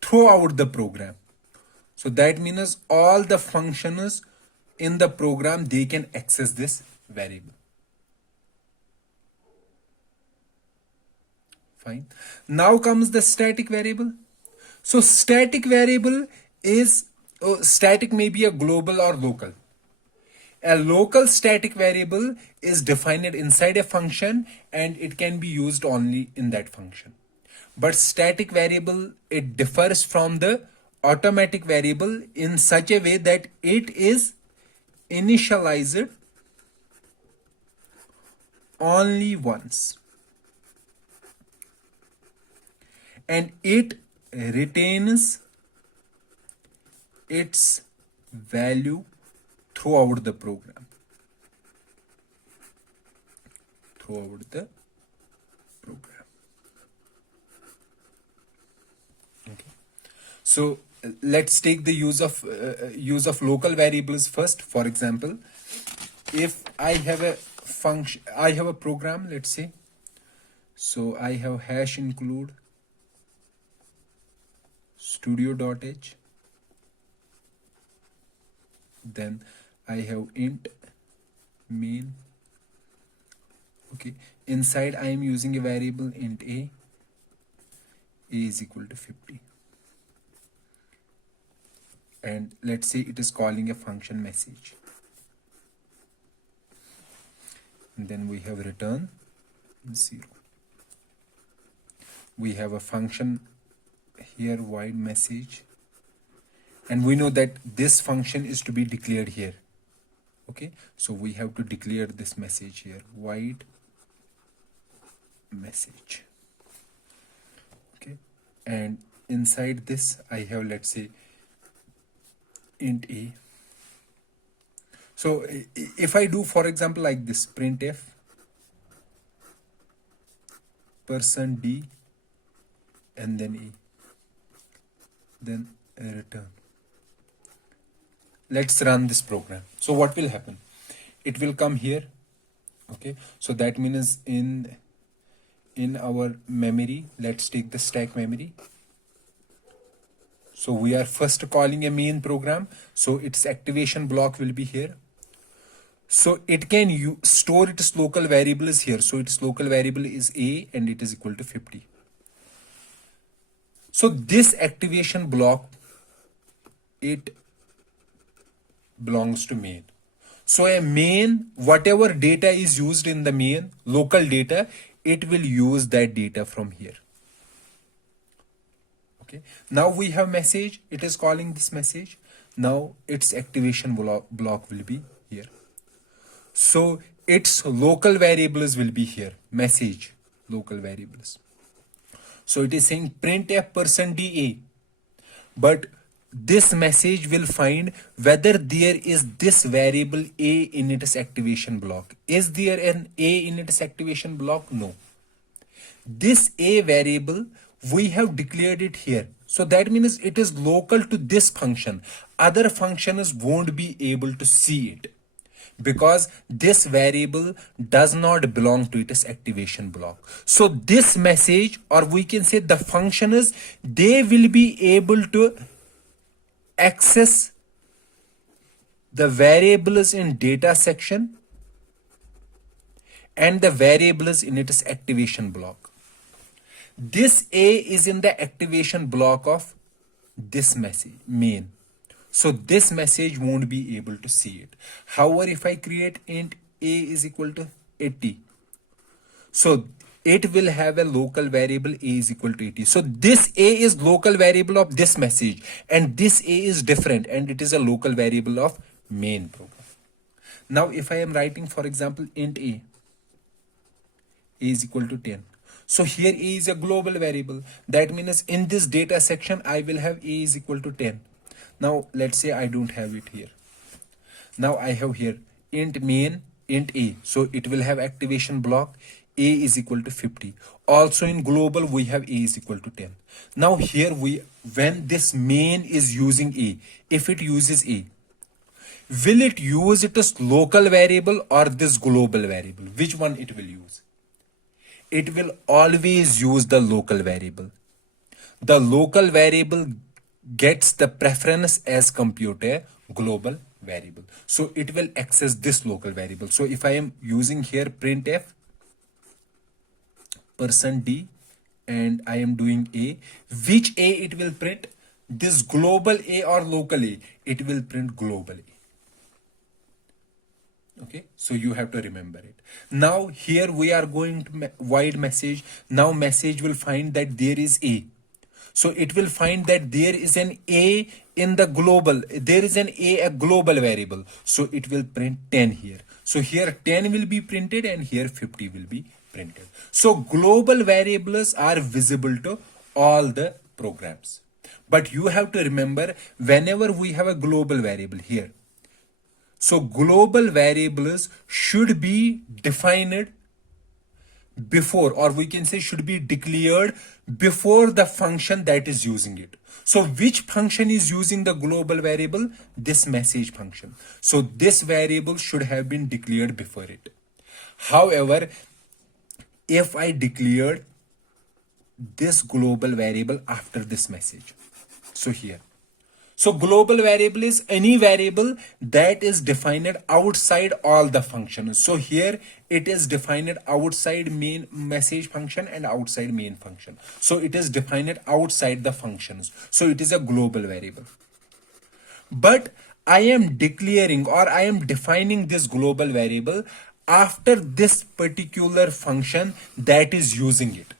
throughout the program. So that means all the functions in the program, they can access this variable. Fine. Now comes the static variable. So static variable is static may be a global or local. A local static variable is defined inside a function and it can be used only in that function. But static variable, it differs from the automatic variable in such a way that it is initialized only once and it retains its value throughout the program. Okay. So let's take the use of local variables first. For example, if I have a function, I have a program, let's say. So I have hash include studio.h. Then I have int main. Okay, inside I am using a variable int a is equal to 50, and let's say it is calling a function message, and then we have return 0. We have a function here void message, and we know that this function is to be declared here. Okay, so we have to declare this message here, void message. Okay, and inside this I have, let's say, int a. So if I do, for example, like this, printf %d and then a, then return. Let's run this program. So what will happen? It will come here. Okay, so that means in our memory, let's take the stack memory. So we are first calling a main program, so its activation block will be here. So it can store its local variables here. So its local variable is a and it is equal to 50. So this activation block, it belongs to main. So a main, whatever data is used in the main, local data, it will use that data from here. Okay, now we have message, it is calling this message. Now its activation block will be here. So its local variables will be here, message local variables. So it is saying printf %da, but this message will find whether there is this variable a in its activation block. Is there an a in its activation block? No. This a variable, we have declared it here. So that means it is local to this function. Other functions won't be able to see it, because this variable does not belong to its activation block. So this message, or we can say the functions, they will be able to access the variables in data section and the variables in its activation block. This A is in the activation block of this message main. So this message won't be able to see it. However, if I create int A is equal to 80, so it will have a local variable A is equal to 80. So this A is local variable of this message, and this A is different, and it is a local variable of main program. Now if I am writing, for example, int A is equal to 10. So here A is a global variable. That means in this data section, I will have A is equal to 10. Now let's say I don't have it here. Now I have here int main, int A. So it will have activation block. A is equal to 50. Also in global, we have A is equal to 10. Now here when this main is using A, if it uses A, will it use it as local variable or this global variable? Which one it will use? It will always use the local variable. The local variable gets the preference as compared to a global variable. So it will access this local variable. So if I am using here printf %d and I am doing A, which A it will print? This global A or local A? It will print global A. Okay, so you have to remember it. Now here we are going to void message. Now message will find that there is A. So it will find that there is an A in the global. There is an A global variable. So it will print 10 here. So here 10 will be printed and here 50 will be printed. So global variables are visible to all the programs. But you have to remember, whenever we have a global variable here, so global variables should be defined before, or we can say should be declared before the function that is using it. So which function is using the global variable? This message function. So this variable should have been declared before it. However, if I declared this global variable after this message, so here, so global variable is any variable that is defined outside all the functions. So here it is defined outside main message function and outside main function. So it is defined outside the functions. So it is a global variable. But I am declaring or I am defining this global variable after this particular function that is using it.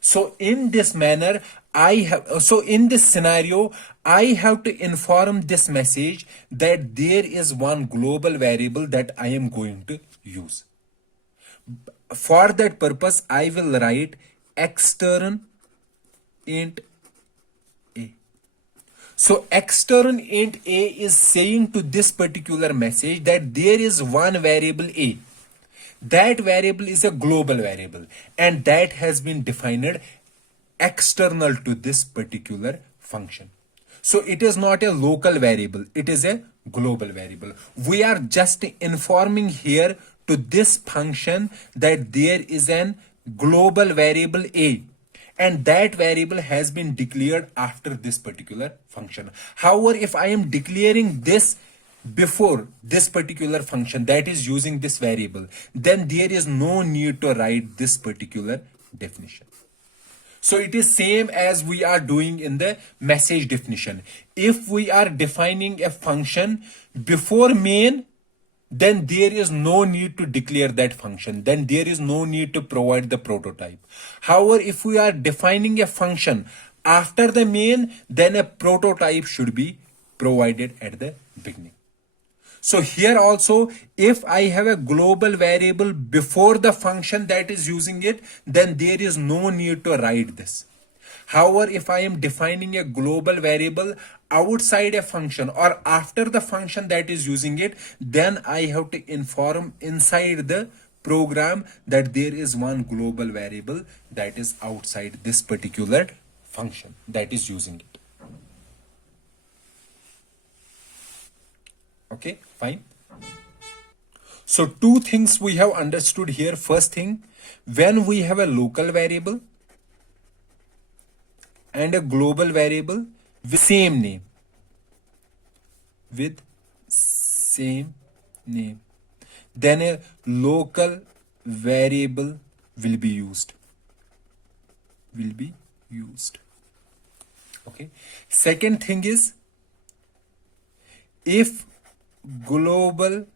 So in this manner, in this scenario, I have to inform this message that there is one global variable that I am going to use. For that purpose, I will write extern int A. So extern int A is saying to this particular message that there is one variable A. That variable is a global variable and that has been defined external to this particular function. So it is not a local variable, it is a global variable. We are just informing here to this function that there is an global variable A and that variable has been declared after this particular function. However, if I am declaring this before this particular function that is using this variable, then there is no need to write this particular definition. So it is same as we are doing in the message definition. If we are defining a function before main, then there is no need to declare that function. Then there is no need to provide the prototype. However, if we are defining a function after the main, then a prototype should be provided at the beginning. So here also, if I have a global variable before the function that is using it, then there is no need to write this. However, if I am defining a global variable outside a function or after the function that is using it, then I have to inform inside the program that there is one global variable that is outside this particular function that is using it. Okay, fine. So two things we have understood here. First thing, when we have a local variable and a global variable with same name, same name, then a local variable will be used. Okay. Second thing is, if global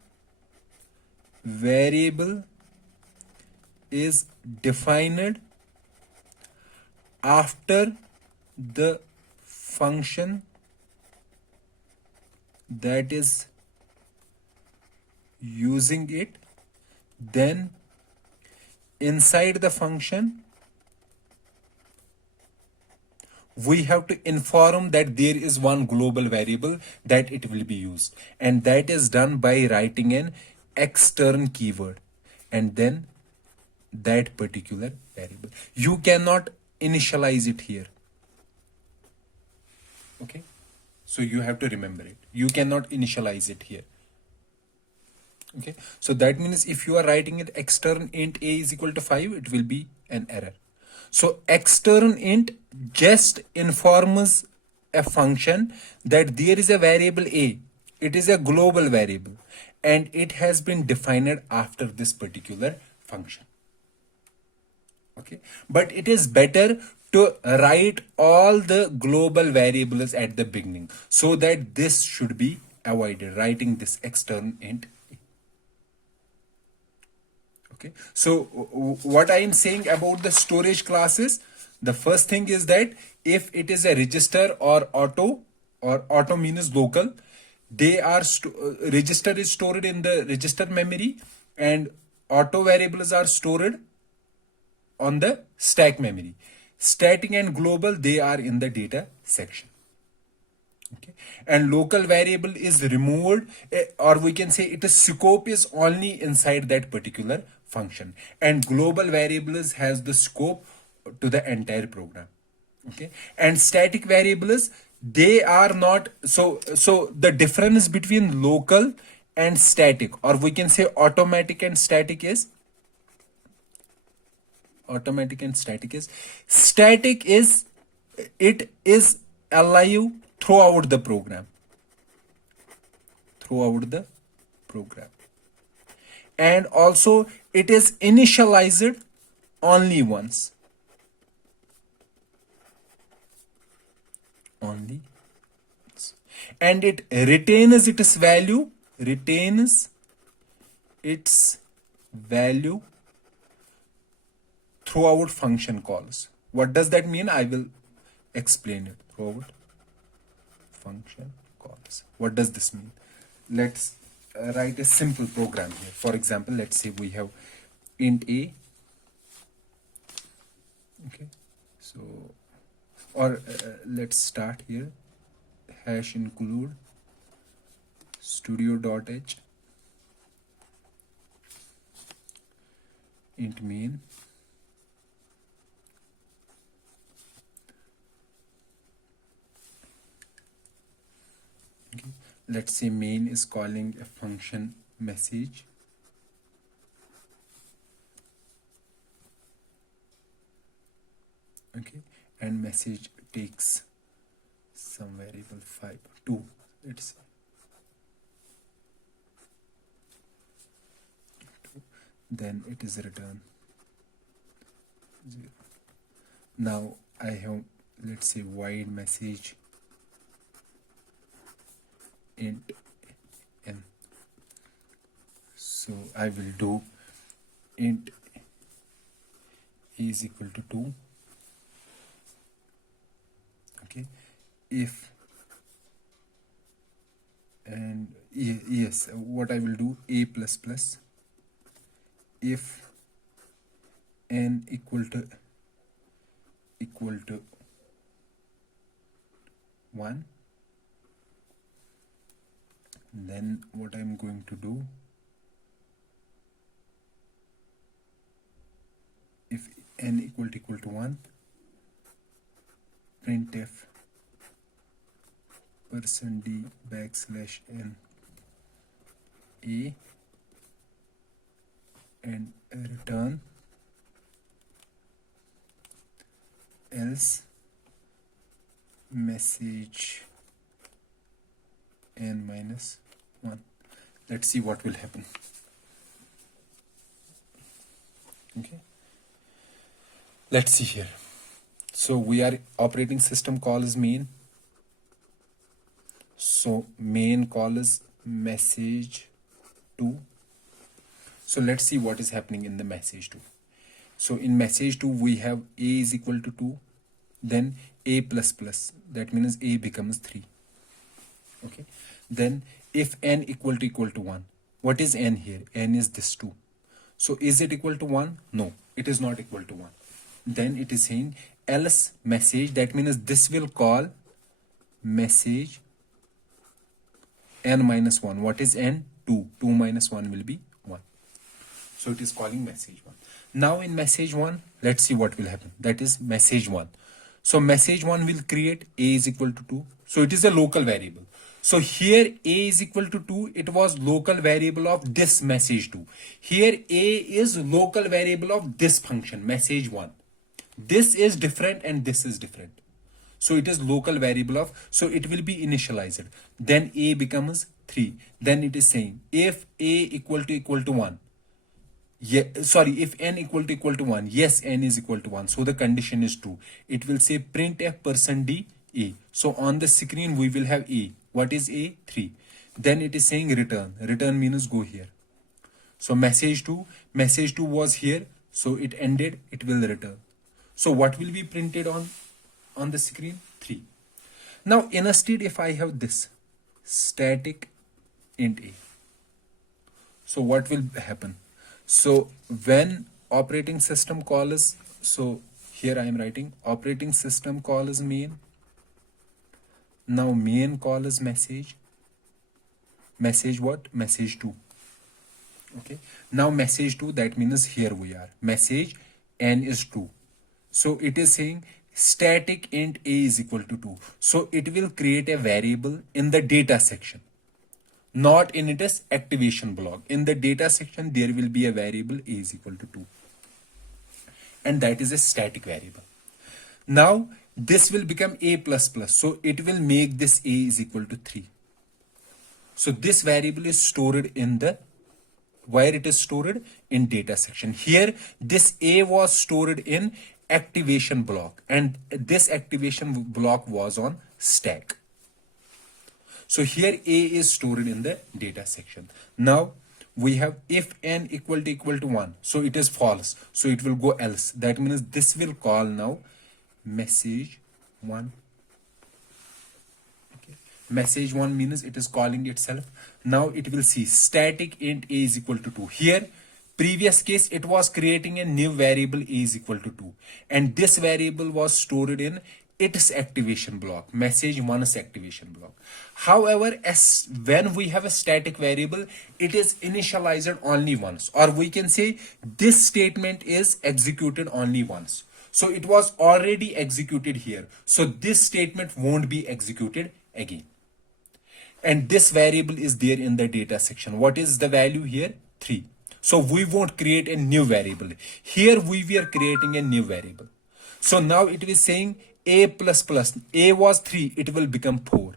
variable is defined after the function that is using it, then inside the function we have to inform that there is one global variable that it will be used, and that is done by writing an extern keyword and then that particular variable. You cannot initialize it here. Okay, so you have to remember it. You cannot initialize it here. Okay, so that means if you are writing it extern int a is equal to 5, it will be an error. So extern int just informs a function that there is a variable a. It is a global variable and it has been defined after this particular function. Okay, but it is better to write all the global variables at the beginning, so that this should be avoided, writing this extern int. Okay, so what I am saying about the storage classes, the first thing is that if it is a register or auto means local, they are register is stored in the register memory and auto variables are stored on the stack memory. Static and global, they are in the data section. Okay, and local variable is removed, or we can say its scope is only inside that particular function, and global variables has the scope to the entire program. Okay, and static variables, they are not so the difference between local and static, or we can say automatic and static is static is it is alive throughout the program, and also it is initialized only once, and it retains its value throughout function calls. What does that mean? I will explain it. Throughout function calls. What does this mean? Let's write a simple program here. For example, let's say we have int a. Okay, so or let's start here. Hash include studio.h int main. Okay. Let's say main is calling a function message. Okay, and message takes some variable 2, let's say. Then it is return 0. Now I have, let's say, void message int n. So I will do int is equal to 2. Okay, if, and yes, what I will do, a plus plus, if n equal to 1, then what I'm going to do, if n equal to 1, printf %d \n a and return else message n minus 1. Let's see what will happen. Okay, let's see here. So we are operating system call is main. So main call is message 2. So let's see what is happening in the message 2. So in message 2 we have a is equal to 2, then a plus plus, that means a becomes 3. Okay, then if n equal to 1, what is n here? N is this 2. So is it equal to 1? No, it is not equal to 1. Then it is saying else message, that means this will call message n minus 1. What is n? 2. 2 minus 1 will be 1. So it is calling message 1. Now in message 1, let's see what will happen. That is message 1. So message 1 will create a is equal to 2. So it is a local variable. So here a is equal to 2, it was local variable of this message 2. Here a is local variable of this function, message 1. This is different and this is different. So it is local variable of, so it will be initialized. Then a becomes 3. Then it is saying if a equal to 1. Yeah, sorry, if n equal to 1, yes, n is equal to 1. So the condition is true. It will say printf %d a. So on the screen we will have a. What is a? 3. Then it is saying return. Return means go here. So message 2 was here. So it ended, it will return. So what will be printed on the screen? 3. Now instead if I have this static int a. So what will happen? So when operating system call is, so here I am writing operating system call is main. Now main call is message. Message what? Message 2. Okay. Now message 2, that means here we are. Message n is 2. So it is saying static int a is equal to 2. So it will create a variable in the data section, not in its activation block. In the data section, there will be a variable a is equal to 2. And that is a static variable. Now, this will become a plus plus. So it will make this a is equal to 3. So this variable is stored in the, where it is stored? In data section. Here, this a was stored in activation block. And this activation block was on stack. So here a is stored in the data section. Now we have if n equal to 1. So it is false. So it will go else. That means this will call now message 1. Okay. Message 1 means it is calling itself. Now it will see static int a is equal to 2. Here, previous case, it was creating a new variable a is equal to 2. And this variable was stored in its activation block, message 1's activation block. However, as when we have a static variable, it is initialized only once, or we can say this statement is executed only once. So it was already executed here. So this statement won't be executed again. And this variable is there in the data section. What is the value here? 3. So we won't create a new variable. Here we were creating a new variable. So now it is saying a plus plus. A was 3. It will become 4.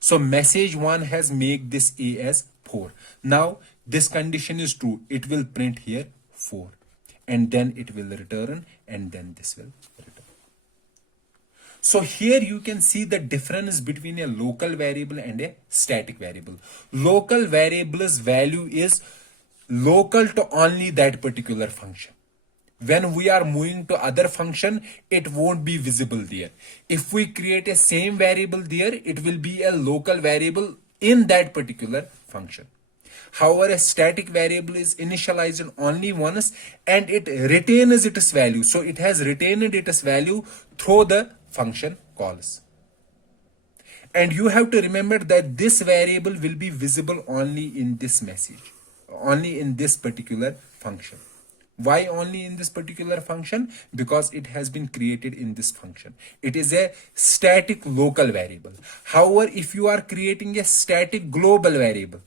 So message 1 has made this a as 4. Now this condition is true. It will print here 4. And then it will return. And then this will return. So here you can see the difference between a local variable and a static variable. Local variable's value is local to only that particular function. When we are moving to other function, it won't be visible there. If we create a same variable there, it will be a local variable in that particular function. However, a static variable is initialized only once and it retains its value. So it has retained its value through the function calls. And you have to remember that this variable will be visible only in this message, only in this particular function. Why only in this particular function? Because it has been created in this function. It is a static local variable. However, if you are creating a static global variable,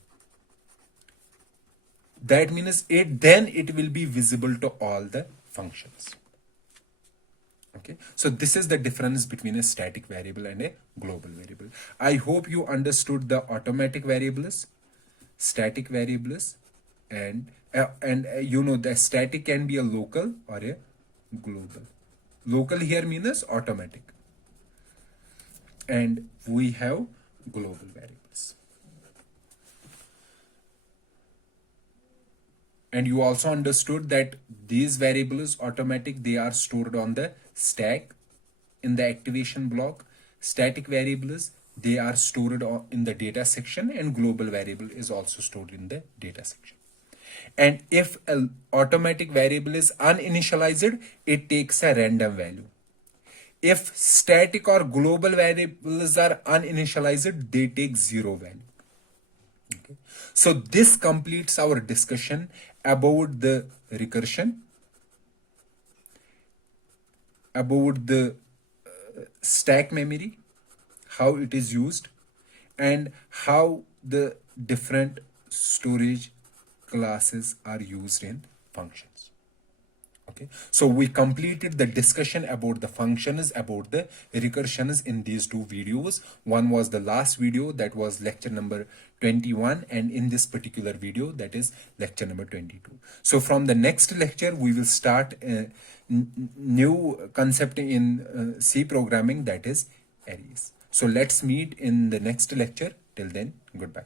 that means then it will be visible to all the functions. Okay, so this is the difference between a static variable and a global variable. I hope you understood the automatic variables. static variables, and you know the static can be a local or a global. Local here means automatic, and we have global variables. And you also understood that these variables automatic, they are stored on the stack in the activation block. Static variables, they are stored in the data section, and global variable is also stored in the data section. And if an automatic variable is uninitialized, it takes a random value. If static or global variables are uninitialized, they take zero value. Okay. So this completes our discussion about the recursion, about the stack memory, how it is used, and how the different storage classes are used in functions. Okay, so we completed the discussion about the functions, about the recursions in these two videos. One was the last video, that was lecture number 21, and in this particular video, that is lecture number 22. So from the next lecture, we will start a new concept in C programming, that is arrays. So let's meet in the next lecture. Till then, goodbye.